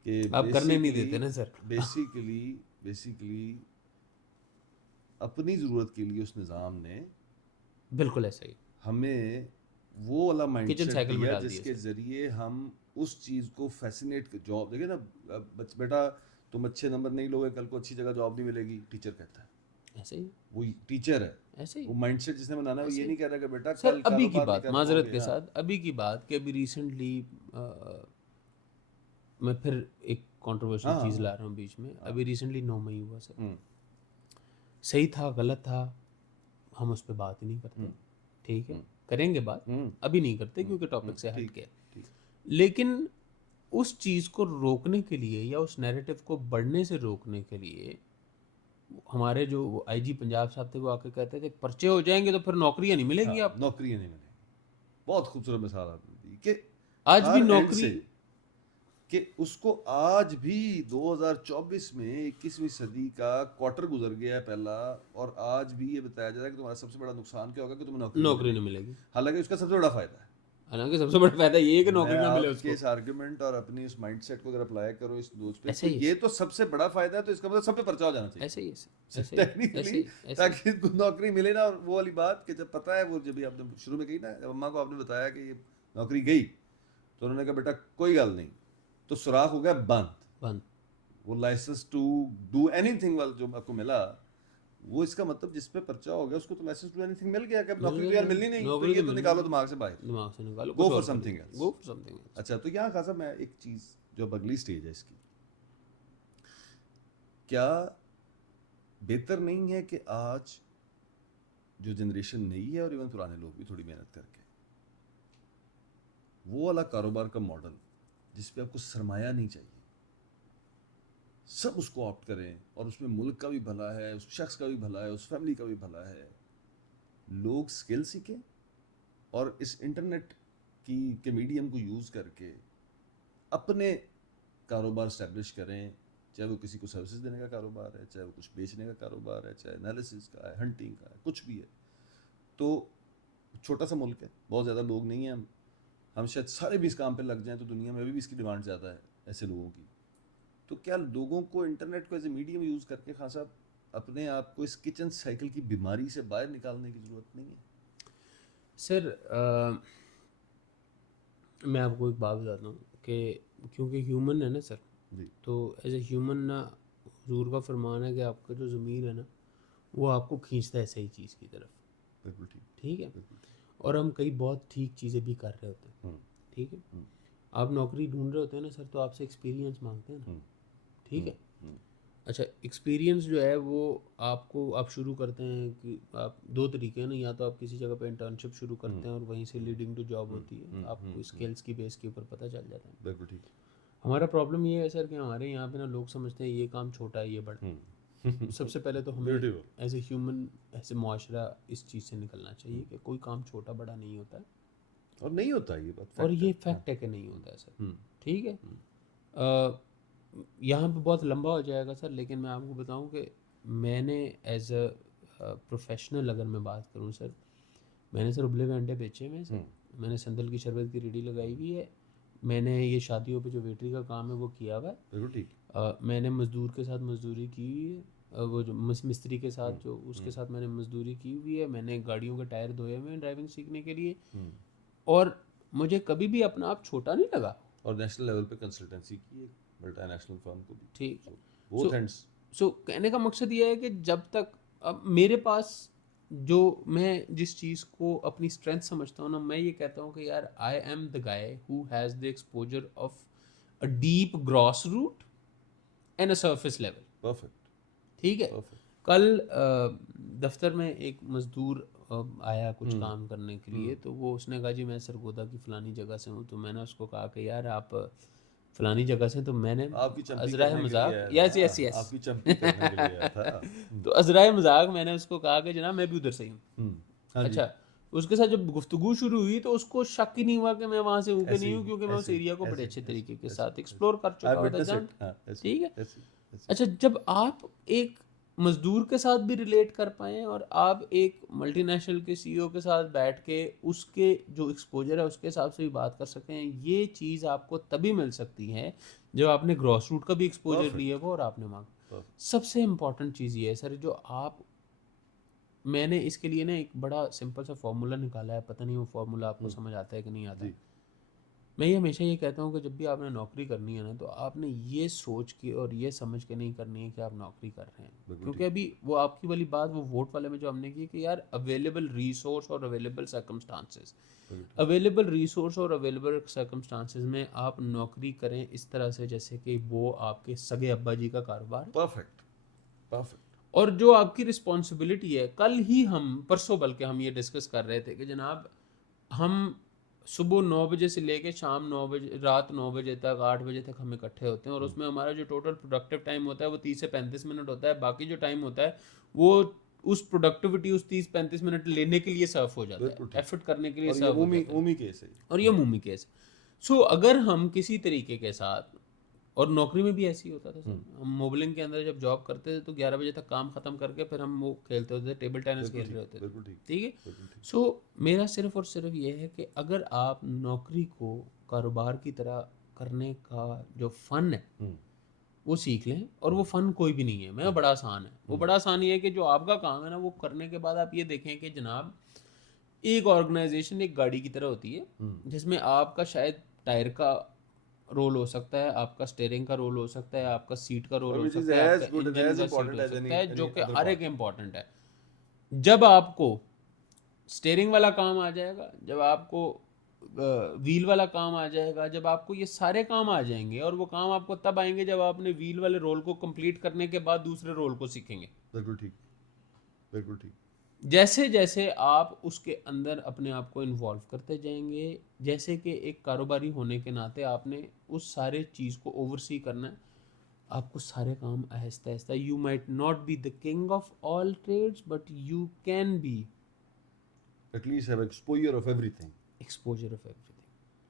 کہ آپ کرنے نہیں دیتے نا سر. بیسیکلی اپنی ضرورت کے لیے اس نظام نے بالکل ایسا ہی ہمیں وہ والا مائنڈ کچن سیٹ سائیکل میں دیا ڈال جس دیا کے سر. ذریعے ہم اس چیز کو فیسینیٹ جاب دیکھیں نا, بیٹا تم اچھے نمبر نہیں لوگے کل کو اچھی جگہ جاب نہیں ملے گی, ٹیچر کہتا ہے. ایسے ہی وہ ٹیچر ہے, ایسے ہی وہ مائنڈ سیٹ جس نے بنانا ہے وہ یہ نہیں کہہ رہا کہ بیٹا سر. کل ابھی کی کاروبار نہیں بات کر معذرت پاؤ کے گے. ساتھ, ابھی کی بات کہ ابھی ریسنٹلی میں پھر ایک کنٹروورشل چیز لا رہا ہوں بیچ میں. ابھی ریسنٹلی 9 مئی ہوا سر, صحیح تھا غلط تھا ہم اس پہ بات ہی نہیں کرتے, ٹھیک ہے, کریں گے بات, ابھی نہیں کرتے کیونکہ ٹاپک سے ہٹ کے. لیکن اس چیز کو روکنے کے لیے یا اس نیریٹو کو بڑھنے سے روکنے کے لیے ہمارے جو آئی جی پنجاب صاحب تھے وہ آ کے کہتے تھے پرچے ہو جائیں گے تو پھر نوکریاں نہیں ملے گی, آپ نوکریاں نہیں ملیں گی. بہت خوبصورت مثال آپ نے دی کہ آج بھی نوکری کہ اس کو آج بھی 2024 میں 21ویں صدی کا کوارٹر گزر گیا ہے پہلا, اور آج بھی یہ بتایا جا رہا ہے کہ تمہارا سب سے بڑا نقصان کیا ہوگا کہ تمہیں نوکری نہیں ملے گی. حالانکہ اس کا سب سے بڑا فائدہ ہے. حالانکہ سب سے بڑا فائدہ یہ ہے کہ نوکری نہ ملے اس کو. اس آرگومنٹ اور اپنی اس مائنڈ سیٹ کو اگر اپلائی کرو اس دوست پہ, تو یہ تو سب سے بڑا فائدہ ہے, تو اس کا مطلب سب پہ پرچہ ہو جانا چاہیے. ایسے ہی ٹیکنیکلی تاکہ نوکری ملے نا. اور وہ والی بات کہ جب پتہ ہے, وہ جب آپ نے شروع میں کہی نا, جب اماں کو آپ نے بتایا کہ یہ نوکری گئی تو انہوں نے کہا بیٹا کوئی گل نہیں, تو سوراخ ہو گیا بند. وہ licence to do anything جو آپ کو ملا, وہ اس کا مطلب جس پہ پرچہ ہو گیا اس کو تو لائسنس ٹو اینی تھنگ مل گیا کہ اب نوکری تو یار ملنی نہیں, تو یہ تو نکالو دماغ سے باہر, دماغ سے نکالو, go for something else. اچھا, تو یہاں خاصا میں ایک چیز جو اب اگلی سٹیج ہے اس کی, کیا بہتر نہیں ہے کہ آج جو جنریشن نئی ہے اور ایون پرانے لوگ بھی تھوڑی محنت کر کے وہ والا کاروبار کا ماڈل جس پہ آپ کو سرمایہ نہیں چاہیے, سب اس کو آپٹ کریں, اور اس میں ملک کا بھی بھلا ہے, اس شخص کا بھی بھلا ہے, اس فیملی کا بھی بھلا ہے. لوگ سکل سیکھیں اور اس انٹرنیٹ کے میڈیم کو یوز کر کے اپنے کاروبار اسٹیبلش کریں, چاہے وہ کسی کو سروسز دینے کا کاروبار ہے, چاہے وہ کچھ بیچنے کا کاروبار ہے, چاہے انالیسس کا ہے, ہنٹنگ کا ہے, کچھ بھی ہے. تو چھوٹا سا ملک ہے, بہت زیادہ لوگ نہیں ہیں, ہم شاید سارے بھی اس کام پہ لگ جائیں تو دنیا میں ابھی بھی اس کی ڈیمانڈ زیادہ ہے ایسے لوگوں کی. تو کیا لوگوں کو انٹرنیٹ کو ایز اے میڈیم یوز کر کے خاصا اپنے آپ کو اس کچن سائیکل کی بیماری سے باہر نکالنے کی ضرورت نہیں ہے؟ سر میں آپ کو ایک بات بتاتا ہوں کہ کیونکہ ہیومن ہے نا سر, تو ایز اے ہیومن نا حضور کا فرمان ہے کہ آپ کا جو ضمیر ہے نا وہ آپ کو کھینچتا ہے صحیح چیز کی طرف. بالکل ٹھیک ہے, اور ہم کئی بہت ٹھیک چیزیں بھی کر رہے ہوتے ہیں. ٹھیک ہے, آپ نوکری ڈھونڈ رہے ہوتے ہیں نا سر, تو آپ سے ایکسپیرینس مانگتے ہیں نا. ٹھیک ہے, اچھا ایکسپیرینس جو ہے وہ آپ شروع کرتے ہیں کہ آپ 2 طریقے ہیں نا, یا تو آپ کسی جگہ پہ انٹرنشپ شروع کرتے ہیں اور وہیں سے لیڈنگ ٹو جاب ہوتی ہے, آپ کو اسکلس کی بیس کے اوپر پتہ چل جاتا ہے. بالکل ٹھیک. ہمارا پرابلم یہ ہے سر کہ ہمارے یہاں پہ نا لوگ سمجھتے ہیں یہ کام چھوٹا ہے یہ بڑا. سب سے پہلے تو ہمیں as a human as a معاشرہ اس چیز سے نکلنا چاہیے کہ کوئی کام چھوٹا بڑا نہیں ہوتا ہے, اور نہیں ہوتا یہ بات, اور یہ فیکٹ ہے کہ نہیں ہوتا ہے سر. ٹھیک ہے, یہاں پہ بہت لمبا ہو جائے گا سر, لیکن میں آپ کو بتاؤں کہ میں نے ایز اے پروفیشنل اگر میں بات کروں سر, میں نے سر ابلے ہوئے انڈے بیچے ہوئے ہیں سر, میں نے سندل کی شربت کی ریڈی لگائی ہوئی ہے, میں نے یہ شادیوں پہ جو ویٹری کا کام ہے وہ کیا ہوا ہے. بالکل ٹھیک. میں نے مزدور کے ساتھ مزدوری کی ہوئی ہے, وہ جو مستری کے ساتھ جو اس کے ساتھ میں نے مزدوری کی ہوئی ہے. میں نے گاڑیوں کے ٹائر دھوئے ہوئے ہیں ڈرائیونگ سیکھنے کے لیے, اور مجھے کبھی بھی اپنا آپ چھوٹا نہیں لگا. اور نیشنل لیول پہ کنسلٹنسی کی ہے ملٹی نیشنل فرم کو بھی. ٹھیک, سو کہنے کا مقصد یہ ہے کہ جب تک اب میرے پاس جو میں جس چیز کو اپنی اسٹرینتھ سمجھتا ہوں نا, میں یہ کہتا ہوں کہ یار I am the guy who has the exposure of a deep grass root and a surface level. Perfect. ٹھیک ہے, کل دفتر میں ایک مزدور آیا کچھ کام کرنے کے لیے, تو وہ اس نے کہا جی میں سرگودا کی فلانی جگہ سے ہوں. تو میں نے اس کو کہا کہ یار آپ فلانی جگہ سے, تو میں نے آپ کی چمپی عذرائے کرنے کے مذاق, لیے یس آیا یس تھا، یس, آپ کی چمپی کرنے کے لیے آیا تھا. تو عذرائے مذاق میں نے اس کو کہا کہ جناب میں بھی ادھر سے ہی ہوں. ہاں جی. اچھا, اس کے ساتھ جب گفتگو شروع ہوئی تو اس کو شک ہی نہیں ہوا کہ میں وہاں سے ہوں کہ ایسے نہیں ہی، ہوں, کیونکہ میں اس ایسے ہی، ایریا کو بڑے ایسے اچھے ہی، طریقے کے ایسے ساتھ ہی، ایکسپلور کر I چکا ہوتا witnessed جان. it. ہاں، ایسے ہی، ٹھیک ہے. ایسے ہی، ایسے ہی. اچھا, جب آپ ایک مزدور کے ساتھ بھی ریلیٹ کر پائیں اور آپ ایک ملٹی نیشنل کے سی او کے ساتھ بیٹھ کے اس کے جو ایکسپوجر ہے اس کے حساب سے بھی بات کر سکیں, یہ چیز آپ کو تبھی مل سکتی ہے جب آپ نے گراس روٹ کا بھی ایکسپوجر لیا ہو اور آپ نے مانگا. سب سے امپورٹنٹ چیز یہ ہے سر, جو آپ, میں نے اس کے لیے نا ایک بڑا سمپل سا فارمولا نکالا ہے, پتہ نہیں وہ فارمولا آپ کو سمجھ آتا ہے کہ نہیں آتا. میں یہ ہمیشہ یہ کہتا ہوں کہ جب بھی آپ نے نوکری کرنی ہے نا, تو آپ نے یہ سوچ کے اور یہ سمجھ کے نہیں کرنی ہے کہ آپ نوکری کر رہے ہیں, کیونکہ ابھی وہ آپ کی والی بات وہ ووٹ والے میں جو ہم نے کی کہ یار اویلیبل ریسورس اور اویلیبل سرکمسٹانسز, اویلیبل ریسورس اور اویلیبل سرکمسٹانسز میں آپ نوکری کریں اس طرح سے جیسے کہ وہ آپ کے سگے ابا جی کا کاروبار. Perfect, perfect. اور جو آپ کی رسپانسبلٹی ہے, کل ہی ہم پرسوں بلکہ ہم یہ ڈسکس کر رہے تھے کہ جناب ہم صبح 9 بجے سے لے کے شام 9 بجے, رات 9 بجے تک 8 بجے تک ہم اکٹھے ہوتے ہیں, اور اس میں ہمارا جو ٹوٹل پروڈکٹیو ٹائم ہوتا ہے وہ 30 سے 35 منٹ ہوتا ہے. باقی جو ٹائم ہوتا ہے وہ اس پروڈکٹیوٹی اس 30-35 منٹ لینے کے لیے صرف ہو جاتا ہے, ایفرٹ کرنے کے لیے صرف ہو جاتا ہے. عمومی کیس ہے, اور یہ عمومی کیس ہے. سو اگر ہم کسی طریقے کے ساتھ, اور نوکری میں بھی ایسی ہوتا تھا سر, ہم موبلنگ کے اندر جب جاب کرتے تھے تو 11 بجے تک کام ختم کر کے پھر ہم وہ کھیلتے ہوتے تھے, ٹیبل ٹینس کھیل رہے ہوتے تھے. ٹھیک ہے. سو میرا صرف اور صرف یہ ہے کہ اگر آپ نوکری کو کاروبار کی طرح کرنے کا جو فن ہے وہ سیکھ لیں, اور وہ فن کوئی بھی نہیں ہے, میں بڑا آسان ہے, وہ بڑا آسان یہ ہے کہ جو آپ کا کام ہے نا وہ کرنے کے بعد آپ یہ دیکھیں کہ جناب ایک آرگنائزیشن ایک گاڑی کی طرح ہوتی ہے, جس میں آپ کا شاید ٹائر کا رول ہو سکتا ہے, آپ کا اسٹیئرنگ کا رول ہو سکتا ہے, آپ کا سیٹ کا رول ہو سکتا ہے, آپ کا انجن کا سیٹ ہو سکتا ہے, جو کہ ہر ایک امپورٹنٹ ہے. جب آپ کو اسٹیئرنگ والا کام آ جائے گا, جب آپ کو ویل والا کام آ جائے گا, جب آپ کو یہ سارے کام آ جائیں گے, اور وہ کام آپ کو تب آئیں گے جب آپ نے ویل والے رول کو کمپلیٹ کرنے کے بعد دوسرے رول کو سیکھیں گے. بالکل ٹھیک, بالکل ٹھیک. جیسے جیسے آپ اس کے اندر اپنے آپ کو انوالو کرتے جائیں گے, جیسے کہ ایک کاروباری ہونے کے ناطے آپ نے اس سارے چیز کو اوورسی کرنا ہے, آپ کو سارے کام آہستہ آہستہ, you might not be the king of all trades but you can be at least have exposure of everything, exposure of everything.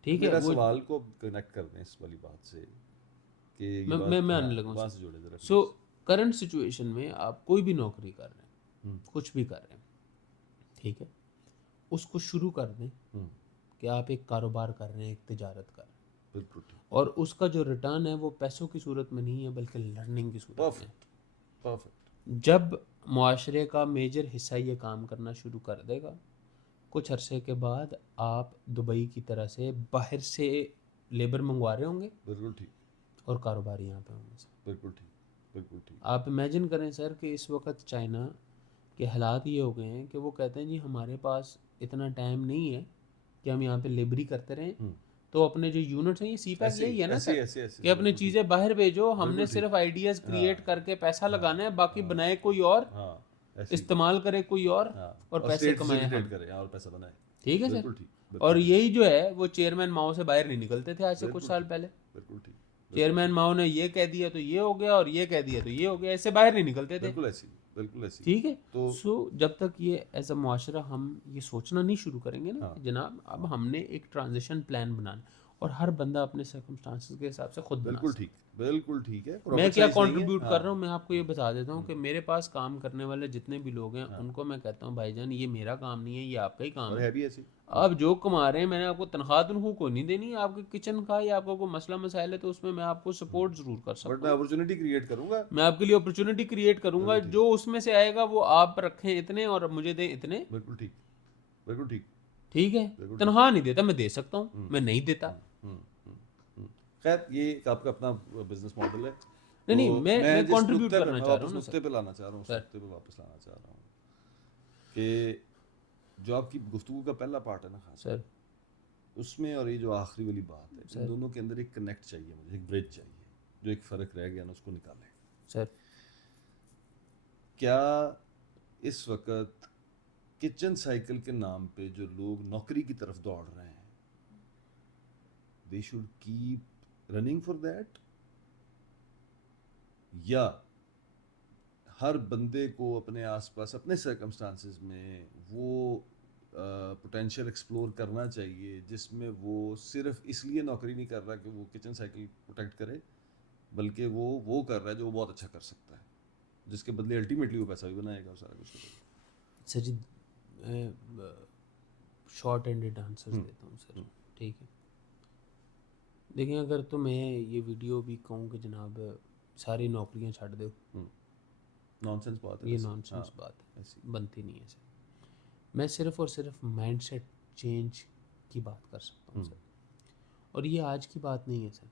ٹھیک ہے. میرا سوال کو کنیکٹ کر دیں اس والی بات سے کہ میں آنے لگا وہاں سے جوڑے ذرا. سو کرنٹ سچویشن میں آپ کوئی بھی نوکری کر رہے ہیں, کچھ بھی کر رہے ہیں, ٹھیک ہے, اس کو شروع کر دیں کہ آپ ایک کاروبار کر رہے ہیں, ایک تجارت کر رہے ہیں, بالکل ٹھیک, اور اس کا جو ریٹرن ہے وہ پیسوں کی صورت میں نہیں ہے بلکہ لرننگ کی صورت میں ہے. پرفیکٹ. جب معاشرے کا میجر حصہ یہ کام کرنا شروع کر دے گا, کچھ عرصے کے بعد آپ دبئی کی طرح سے باہر سے لیبر منگوا رہے ہوں گے, بالکل ٹھیک, اور کاروبار یہاں پہ ہوں گے. بالکل ٹھیک, بالکل ٹھیک. آپ امیجن کریں سر کہ اس وقت چائنا کے حالات یہ ہو گئے ہیں کہ وہ کہتے ہیں جی ہمارے پاس اتنا ٹائم نہیں ہے کہ ہم یہاں پہ لیبری کرتے رہیں, تو اپنے جو یونٹس ہیں, یہ سی پیک یہی ہے نا سر, کہ اپنے چیزیں باہر بھیجو, ہم نے صرف آئیڈیاز کریٹ کر کے پیسہ لگانا ہے, باقی بنائے کوئی اور, استعمال کرے کوئی اور پیسے کمائے ہم, اور پیسہ بنائے. ٹھیک ہے سر. اور یہی جو ہے وہ چیئرمین ماؤ سے باہر نہیں نکلتے تھے آج سے کچھ سال پہلے. بالکل ٹھیک. چیئرمین ماؤ نے یہ کہہ دیا تو یہ ہو گیا, اور یہ کہہ دیا تو یہ ہو گیا, ایسے باہر نہیں نکلتے تھے. بالکل ایسی, بالکل ایسی. ٹھیک ہے. سو جب تک یہ ایز اے معاشرہ ہم یہ سوچنا نہیں شروع کریں گے نا کہ جناب اب ہم نے ایک ٹرانزیشن پلان بنانا, اور ہر بندہ اپنے سرکمسٹانسز کے حساب سے خود بنا. بالکل ٹھیک, بالکل ٹھیک ہے. میں کیا کنٹریبیوٹ کر رہا ہوں, میں آپ کو یہ بتا دیتا ہوں کہ میرے پاس کام کرنے والے جتنے بھی لوگ ہیں ان کو میں کہتا ہوں بھائی جان یہ میرا کام نہیں ہے, یہ آپ کا ہی کام ہے. آپ جو کما رہے ہیں, میں نے آپ کو تنخواہ کوئی نہیں دینی, آپ کے کچن کا یا آپ کو کوئی مسئلہ مسائل ہے تو اس میں میں آپ کو سپورٹ ضرور کر سکتا ہوں, میں اپرچونٹی کریٹ کروں گا, میں آپ کے لیے اپرچونٹی کریٹ کروں گا, جو اس میں سے آئے گا وہ آپ رکھیں اتنے اور مجھے دیں اتنے. بالکل ٹھیک, بالکل ٹھیک. ٹھیک ہے. تنخواہ نہیں دیتا, میں دے سکتا ہوں, میں نہیں دیتا. خیر یہ آپ کا اپنا بزنس ماڈل ہے. نہیں, میں کنٹریبیوٹ کرنا چاہ رہا ہوں, نقطے پہ لانا چاہ رہا ہوں, اس نقطے پہ واپس لانا چاہ رہا ہوں کہ جو آپ کی گفتگو کا پہلا پارٹ ہے نا خاص سر, اس میں اور یہ جو آخری والی بات ہے, ان دونوں کے اندر ایک کنیکٹ چاہیے مجھے, ایک برج چاہیے, جو ایک فرق رہ گیا نا اس کو نکالیں. سر کیا اس وقت کچن سائیکل کے نام پہ جو لوگ نوکری کی طرف دوڑ رہے ہیں, they should keep running for that, یا ہر بندے کو اپنے آس پاس اپنے سرکمسٹانسز میں وہ پوٹینشیل ایکسپلور کرنا چاہیے جس میں وہ صرف اس لیے نوکری نہیں کر رہا کہ وہ کچن سائیکل پروٹیکٹ کرے، بلکہ وہ کر رہا ہے جو وہ بہت اچھا کر سکتا ہے، جس کے بدلے الٹیمیٹلی وہ پیسہ بھی بنائے گا اور سارا کچھ کرے گا. سر جی شارٹ اینڈڈ آنسرز دیتا ہوں سر. ٹھیک ہے، دیکھیں اگر تو میں یہ ویڈیو بھی کہوں کہ جناب ساری نوکریاں چھੱਡ دو، نانسنس بات ہے، یہ نان سینس بات ہے، بنتی نہیں ہے سر. میں صرف اور صرف مائنڈ سیٹ چینج کی بات کر سکتا ہوں سر. اور یہ آج کی بات نہیں ہے سر،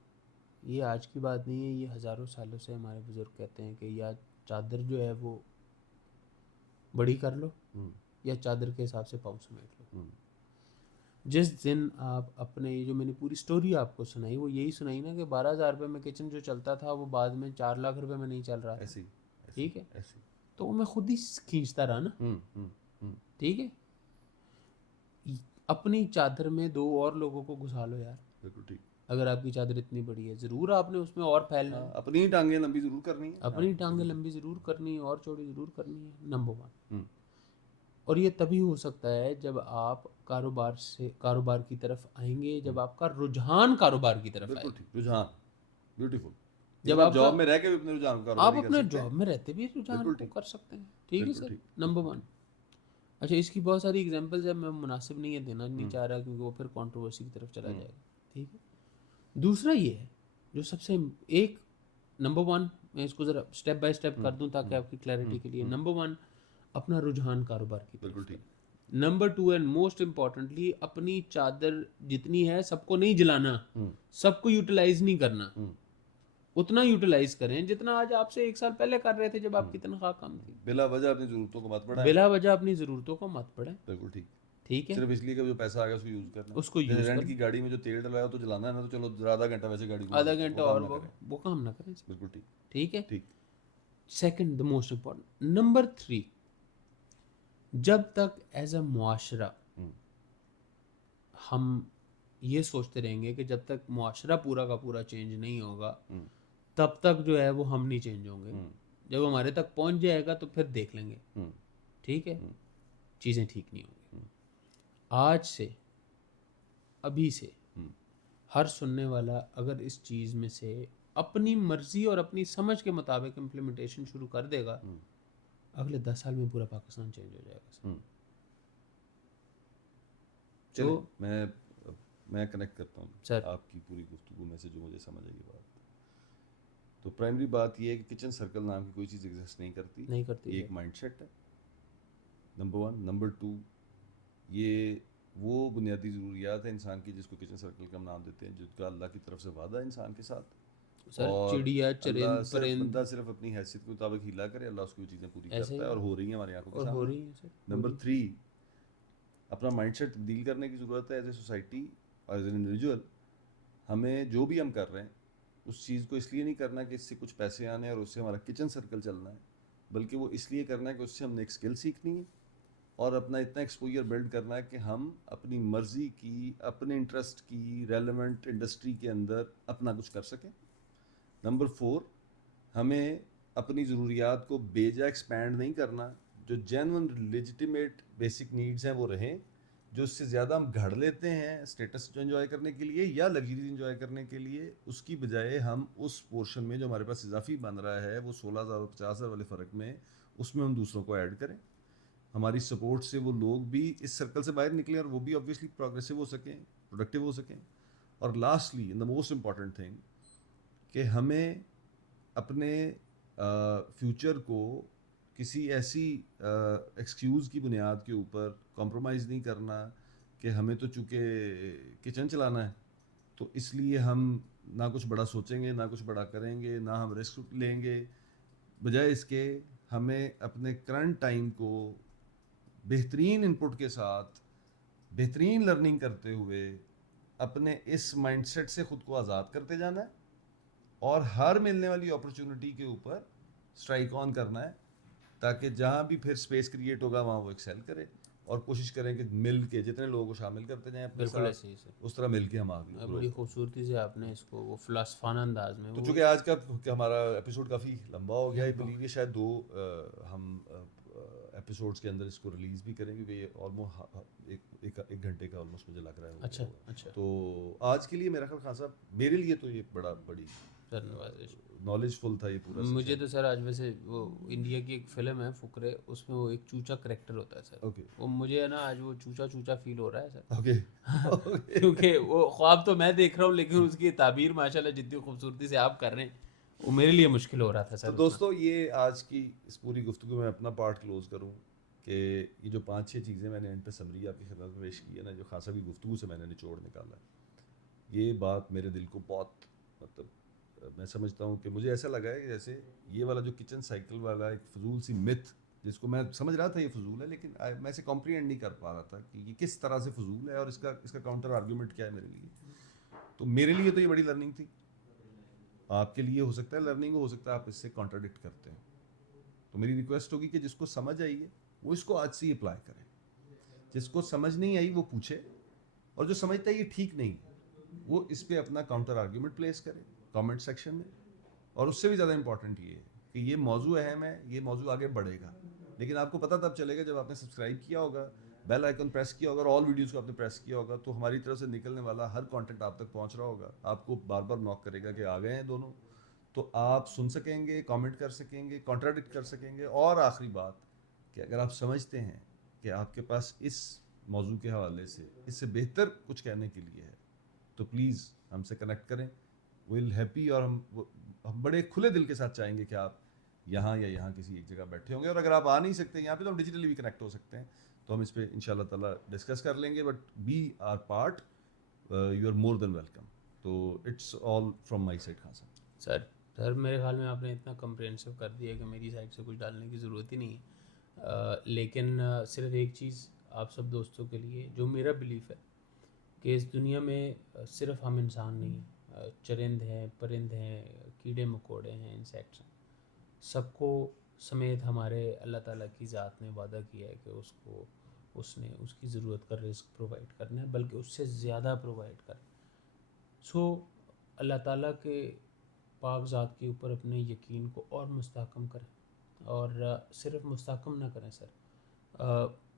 یہ آج کی بات نہیں ہے، یہ ہزاروں سالوں سے ہمارے بزرگ کہتے ہیں کہ یا چادر جو ہے وہ بڑی کر لو یا چادر کے حساب سے پاؤں سمیٹ لو. جس دن آپ اپنے یہ جو میں نے پوری سٹوری آپ کو سنائی وہ یہی سنائی نا کہ 12,000 روپے میں کچن جو چلتا تھا وہ بعد میں 4 لاکھ روپے میں نہیں چل رہا تھا. ٹھیک ہے، تو وہ میں خود ہی کھینچتا رہا نا. ٹھیک ہے، اپنی چادر میں 2 اور لوگوں کو گھسا لو یار. بالکل ٹھیک. اگر آپ کی چادر اتنی بڑی ہے ضرور آپ نے اس میں اور پھیلنا ہے، اپنی ٹانگیں لمبی ضرور کرنی ہے، اپنی ٹانگیں لمبی ضرور کرنی ہے اور چوڑی ضرور کرنی ہے. نمبر 1. اور یہ تبھی ہو سکتا ہے جب آپ کاروبار کی طرف آئیں گے، جب آپ کا رجحان کاروبار کی طرف آئے گا. رجحان بیوٹیفل. جب آپ جاب میں رہ کے بھی اپنے رجحان کا آپ اپنے جاب میں رہتے بھی رجحان کو کر سکتے ہیں. ٹھیک ہے سر، نمبر 1. اچھا اس کی بہت ساری ایگزامپلز ہیں، میں مناسب نہیں ہے دینا نہیں چاہ رہا کیونکہ وہ پھر کنٹروورسی کی طرف چلا جائے گا. ٹھیک ہے، دوسرا یہ ہے جو سب سے ایک نمبر 1 میں اس کو ذرا اسٹیپ بائی اسٹیپ کر دوں تاکہ آپ کی کلیئرٹی کے لیے. نمبر 1 اپنا رجحان کاروبار کی طرف. نمبر 2 اینڈ موسٹ امپورٹنٹلی اپنی چادر جتنی ہے سب کو نہیں جلانا، سب کو یوٹیلائز نہیں کرنا. اتنا یوٹیلائز کریں جتنا آج آپ سے 1 سال پہلے کر رہے تھے جب آپ کی تنخواہ کم تھی. بلا وجہ اپنی ضرورتوں کو مت بڑھائیں، بلا وجہ اپنی ضرورتوں کو مت بڑھائیں. بالکل ٹھیک. ٹھیک ہے، صرف اس لیے کہ جو پیسہ آ گیا اس کو یوز کرنا، اس کو یوز رینٹ کی گاڑی میں جو تیل ڈلوایا تو جلانا ہے نا، تو چلو آدھا گھنٹہ ویسے گاڑی کو آدھا گھنٹہ اور وہ کام نہ کریں. بالکل ٹھیک. ٹھیک ہے. ٹھیک. Second the most important number 3، جب تک ایز اے معاشرہ ہم یہ سوچتے رہیں گے کہ جب تک معاشرہ پورا کا پورا چینج نہیں ہوگا تب تک جو ہے وہ ہم نہیں چینج ہوں گے. جب ہمارے تک پہنچ جائے گا تو پھر دیکھ لیں گے. ٹھیک ہے، چیزیں ٹھیک نہیں ہوں گی. آج سے ابھی سے ہر سننے والا اگر اس چیز میں سے اپنی مرضی اور اپنی سمجھ کے مطابق امپلیمنٹیشن شروع کر دے گا، اگلے 10 سال میں پورا پاکستان چینج ہو جائے گا. چلو میں کنیکٹ کرتا ہوں آپ کی پوری گفتگو میں سے جو مجھے سمجھ آئی بات. تو پرائمری بات یہ ہے کہ کچن سرکل نام کی کوئی چیز ایگزسٹ نہیں کرتی. یہ ایک مائنڈ سیٹ ہے، نمبر 1. نمبر 2، یہ وہ بنیادی ضروریات ہیں انسان کی جس کو کچن سرکل کا ہم نام دیتے ہیں، جس کا اللہ کی طرف سے وعدہ ہے انسان کے ساتھ. اور چڑیا چرند پرند بندہ صرف اپنی حیثیت کے مطابق ہیلا کرے، اللہ اس کو چیزیں پوری کرتا ہے اور ہو رہی ہیں ہماری آنکھوں کے سامنے. نمبر 3، اپنا مائنڈ سیٹ تبدیل کرنے کی ضرورت ہے. ایز اے سوسائٹی اور ایز این انڈیویجول ہمیں جو بھی ہم کر رہے ہیں اس چیز کو اس لیے نہیں کرنا کہ اس سے کچھ پیسے آنے اور اس سے ہمارا کچن سرکل چلنا ہے، بلکہ وہ اس لیے کرنا ہے کہ اس سے ہم نے ایک اسکل سیکھنی ہے اور اپنا اتنا ایکسپوجر بلڈ کرنا ہے کہ ہم اپنی مرضی کی، اپنے انٹرسٹ کی ریلیونٹ انڈسٹری کے اندر اپنا کچھ کر سکیں. نمبر 4، ہمیں اپنی ضروریات کو بے جا ایکسپینڈ نہیں کرنا. جو جینون لیجیٹیمیٹ بیسک نیڈز ہیں وہ رہیں، جو اس سے زیادہ ہم گھڑ لیتے ہیں اسٹیٹس جو انجوائے کرنے کے لیے یا لگژریز انجوائے کرنے کے لیے، اس کی بجائے ہم اس پورشن میں جو ہمارے پاس اضافی بن رہا ہے وہ 16,000 اور 50,000 والے فرق میں، اس میں ہم دوسروں کو ایڈ کریں. ہماری سپورٹ سے وہ لوگ بھی اس سرکل سے باہر نکلیں اور وہ بھی آبویسلی پروگریسو ہو سکیں، پروڈکٹیو ہو سکیں. اور lastly the most important thing کہ ہمیں اپنے فیوچر کو کسی ایسی ایکسکیوز کی بنیاد کے اوپر کمپرومائز نہیں کرنا کہ ہمیں تو چونکہ کچن چلانا ہے تو اس لیے ہم نہ کچھ بڑا سوچیں گے، نہ کچھ بڑا کریں گے، نہ ہم رسک لیں گے. بجائے اس کے ہمیں اپنے کرنٹ ٹائم کو بہترین انپٹ کے ساتھ بہترین لرننگ کرتے ہوئے اپنے اس مائنڈ سیٹ سے خود کو آزاد کرتے جانا ہے اور ہر ملنے والی اپرچونٹی کے اوپر اسٹرائک آن کرنا ہے تاکہ جہاں بھی پھر اسپیس کریٹ ہوگا وہاں وہ ایکسیل کرے. اور کوشش کریں کہ مل کے جتنے لوگوں کو شامل کرتے جائیں اپنے بالکل ایسے ہی سر. اس طرح مل کے ہم آگے. بڑی خوبصورتی سے آپ نے اس کو وہ فلسفانہ انداز میں. تو چونکہ آج کا ہمارا ایپیسوڈ کافی لمبا ہو گیا, I believe یہ شاید 2 ہم ایپیسوڈس کے اندر اس کو ریلیز بھی کریں, کیونکہ یہ آلموسٹ ایک گھنٹے کا آلموسٹ مجھے لگ رہا ہے. اچھا. تو آج کے لیے میرا خیال خان صاحب میرے لیے تو یہ بڑی نالج فل تھا یہ پورا. مجھے تو سر آج ویسے وہ انڈیا کی ایک فلم ہے فقرے, اس میں وہ ایک چوچا کریکٹر ہوتا ہے سر. وہ مجھے ہے نا آج وہ چوچا فیل ہو رہا ہے سر. کیونکہ وہ خواب تو میں دیکھ رہا ہوں لیکن اس کی تعبیر ماشاءاللہ جتنی خوبصورتی سے آپ کر رہے ہیں وہ میرے لیے مشکل ہو رہا تھا سر. تو دوستو یہ آج کی اس پوری گفتگو میں اپنا پارٹ کلوز کروں کہ یہ جو 5-6 چیزیں میں نے ان پہ سمری آپ کی خدمت میں پیش کی ہے نا, جو خاصا بھی گفتگو سے میں نے نچوڑ نکالا ہے, یہ بات میرے دل کو بہت مطلب میں سمجھتا ہوں کہ مجھے ایسا لگا ہے کہ جیسے یہ والا جو کچن سائیکل والا ایک فضول سی متھ, جس کو میں سمجھ رہا تھا یہ فضول ہے لیکن میں اسے کمپریہینڈ نہیں کر پا رہا تھا کہ یہ کس طرح سے فضول ہے اور اس کا کاؤنٹر آرگیومنٹ کیا ہے میرے لیے. تو میرے لیے تو یہ بڑی لرننگ تھی, آپ کے لیے ہو سکتا ہے لرننگ, ہو سکتا ہے آپ اس سے کانٹراڈکٹ کرتے ہیں. تو میری ریکویسٹ ہوگی کہ جس کو سمجھ آئی ہے وہ اس کو آج سے اپلائی کرے, جس کو سمجھ نہیں آئی وہ پوچھے, اور جو سمجھتا ہے یہ ٹھیک نہیں وہ اس پہ اپنا کاؤنٹر آرگیومنٹ پلیس کرے کامنٹ سیکشن میں. اور اس سے بھی زیادہ امپورٹنٹ یہ ہے کہ یہ موضوع اہم ہے, یہ موضوع آگے بڑھے گا, لیکن آپ کو پتہ تب چلے گا جب آپ نے سبسکرائب کیا ہوگا, بیل آئیکن پریس کیا ہوگا اور آل ویڈیوز کو آپ نے پریس کیا ہوگا, تو ہماری طرف سے نکلنے والا ہر کانٹینٹ آپ تک پہنچ رہا ہوگا. آپ کو بار بار نوک کرے گا کہ آ گئے ہیں دونوں, تو آپ سن سکیں گے, کامنٹ کر سکیں گے, کانٹراڈکٹ کر سکیں گے. اور آخری بات کہ اگر آپ سمجھتے ہیں کہ آپ کے پاس اس موضوع کے حوالے سے اس سے بہتر کچھ کہنے کے لیے ہے تو پلیز ہم سے کنیکٹ کریں, ویل ہیپی. اور ہم بڑے کھلے دل کے ساتھ چاہیں گے کہ آپ یہاں یا یہاں کسی ایک جگہ بیٹھے ہوں گے, اور اگر آپ آ نہیں سکتے یہاں پہ تو ہم ڈیجیٹلی بھی کنیکٹ ہو سکتے ہیں, تو ہم اس پہ ان شاء اللہ تعالیٰ ڈسکس کر لیں گے. But be our part, you are more than welcome. تو it's all from my side. Khan صاحب سر میرے خیال میں آپ نے اتنا کمپریہنسو کر دیا کہ میری سائڈ سے کچھ ڈالنے کی ضرورت ہی نہیں ہے. لیکن صرف ایک چیز آپ سب دوستوں کے لیے, جو میرا بلیف ہے کہ اس دنیا میں صرف ہم انسان نہیں, چرند ہیں, پرند ہیں, کیڑے مکوڑے ہیں, انسیکٹس ہیں, سب کو سمیت ہمارے اللہ تعالیٰ کی ذات نے وعدہ کیا ہے کہ اس نے اس کی ضرورت کا رزق پرووائڈ کرنا ہے, بلکہ اس سے زیادہ پرووائڈ کرنا. سو اللہ تعالیٰ کے پاک ذات کے اوپر اپنے یقین کو اور مستحکم کریں, اور صرف مستحکم نہ کریں سر,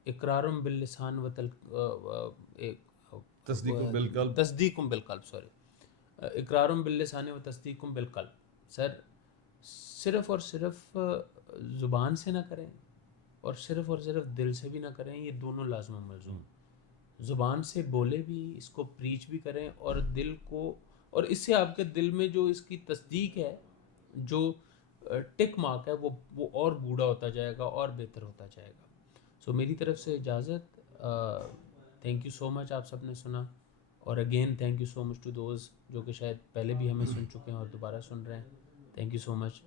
اقرارم باللسان و تصدیقم بالقلب, اقرارم باللسان و تصدیقم بالقلب. سر صرف اور صرف زبان سے نہ کریں اور صرف دل سے بھی نہ کریں, یہ دونوں لازم و ملزوم. زبان سے بولے بھی, اس کو پریچ بھی کریں, اور دل کو, اور اس سے آپ کے دل میں جو اس کی تصدیق ہے, جو ٹک مارک ہے, وہ اور گوڑا ہوتا جائے گا اور بہتر ہوتا جائے گا. سو میری طرف سے اجازت. تھینک یو سو مچ آپ سب نے سنا, اور again thank you so much to those جو کہ شاید پہلے بھی ہمیں سن چکے ہیں اور دوبارہ سن رہے ہیں. تھینک یو سو مچ.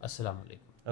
السلام علیکم.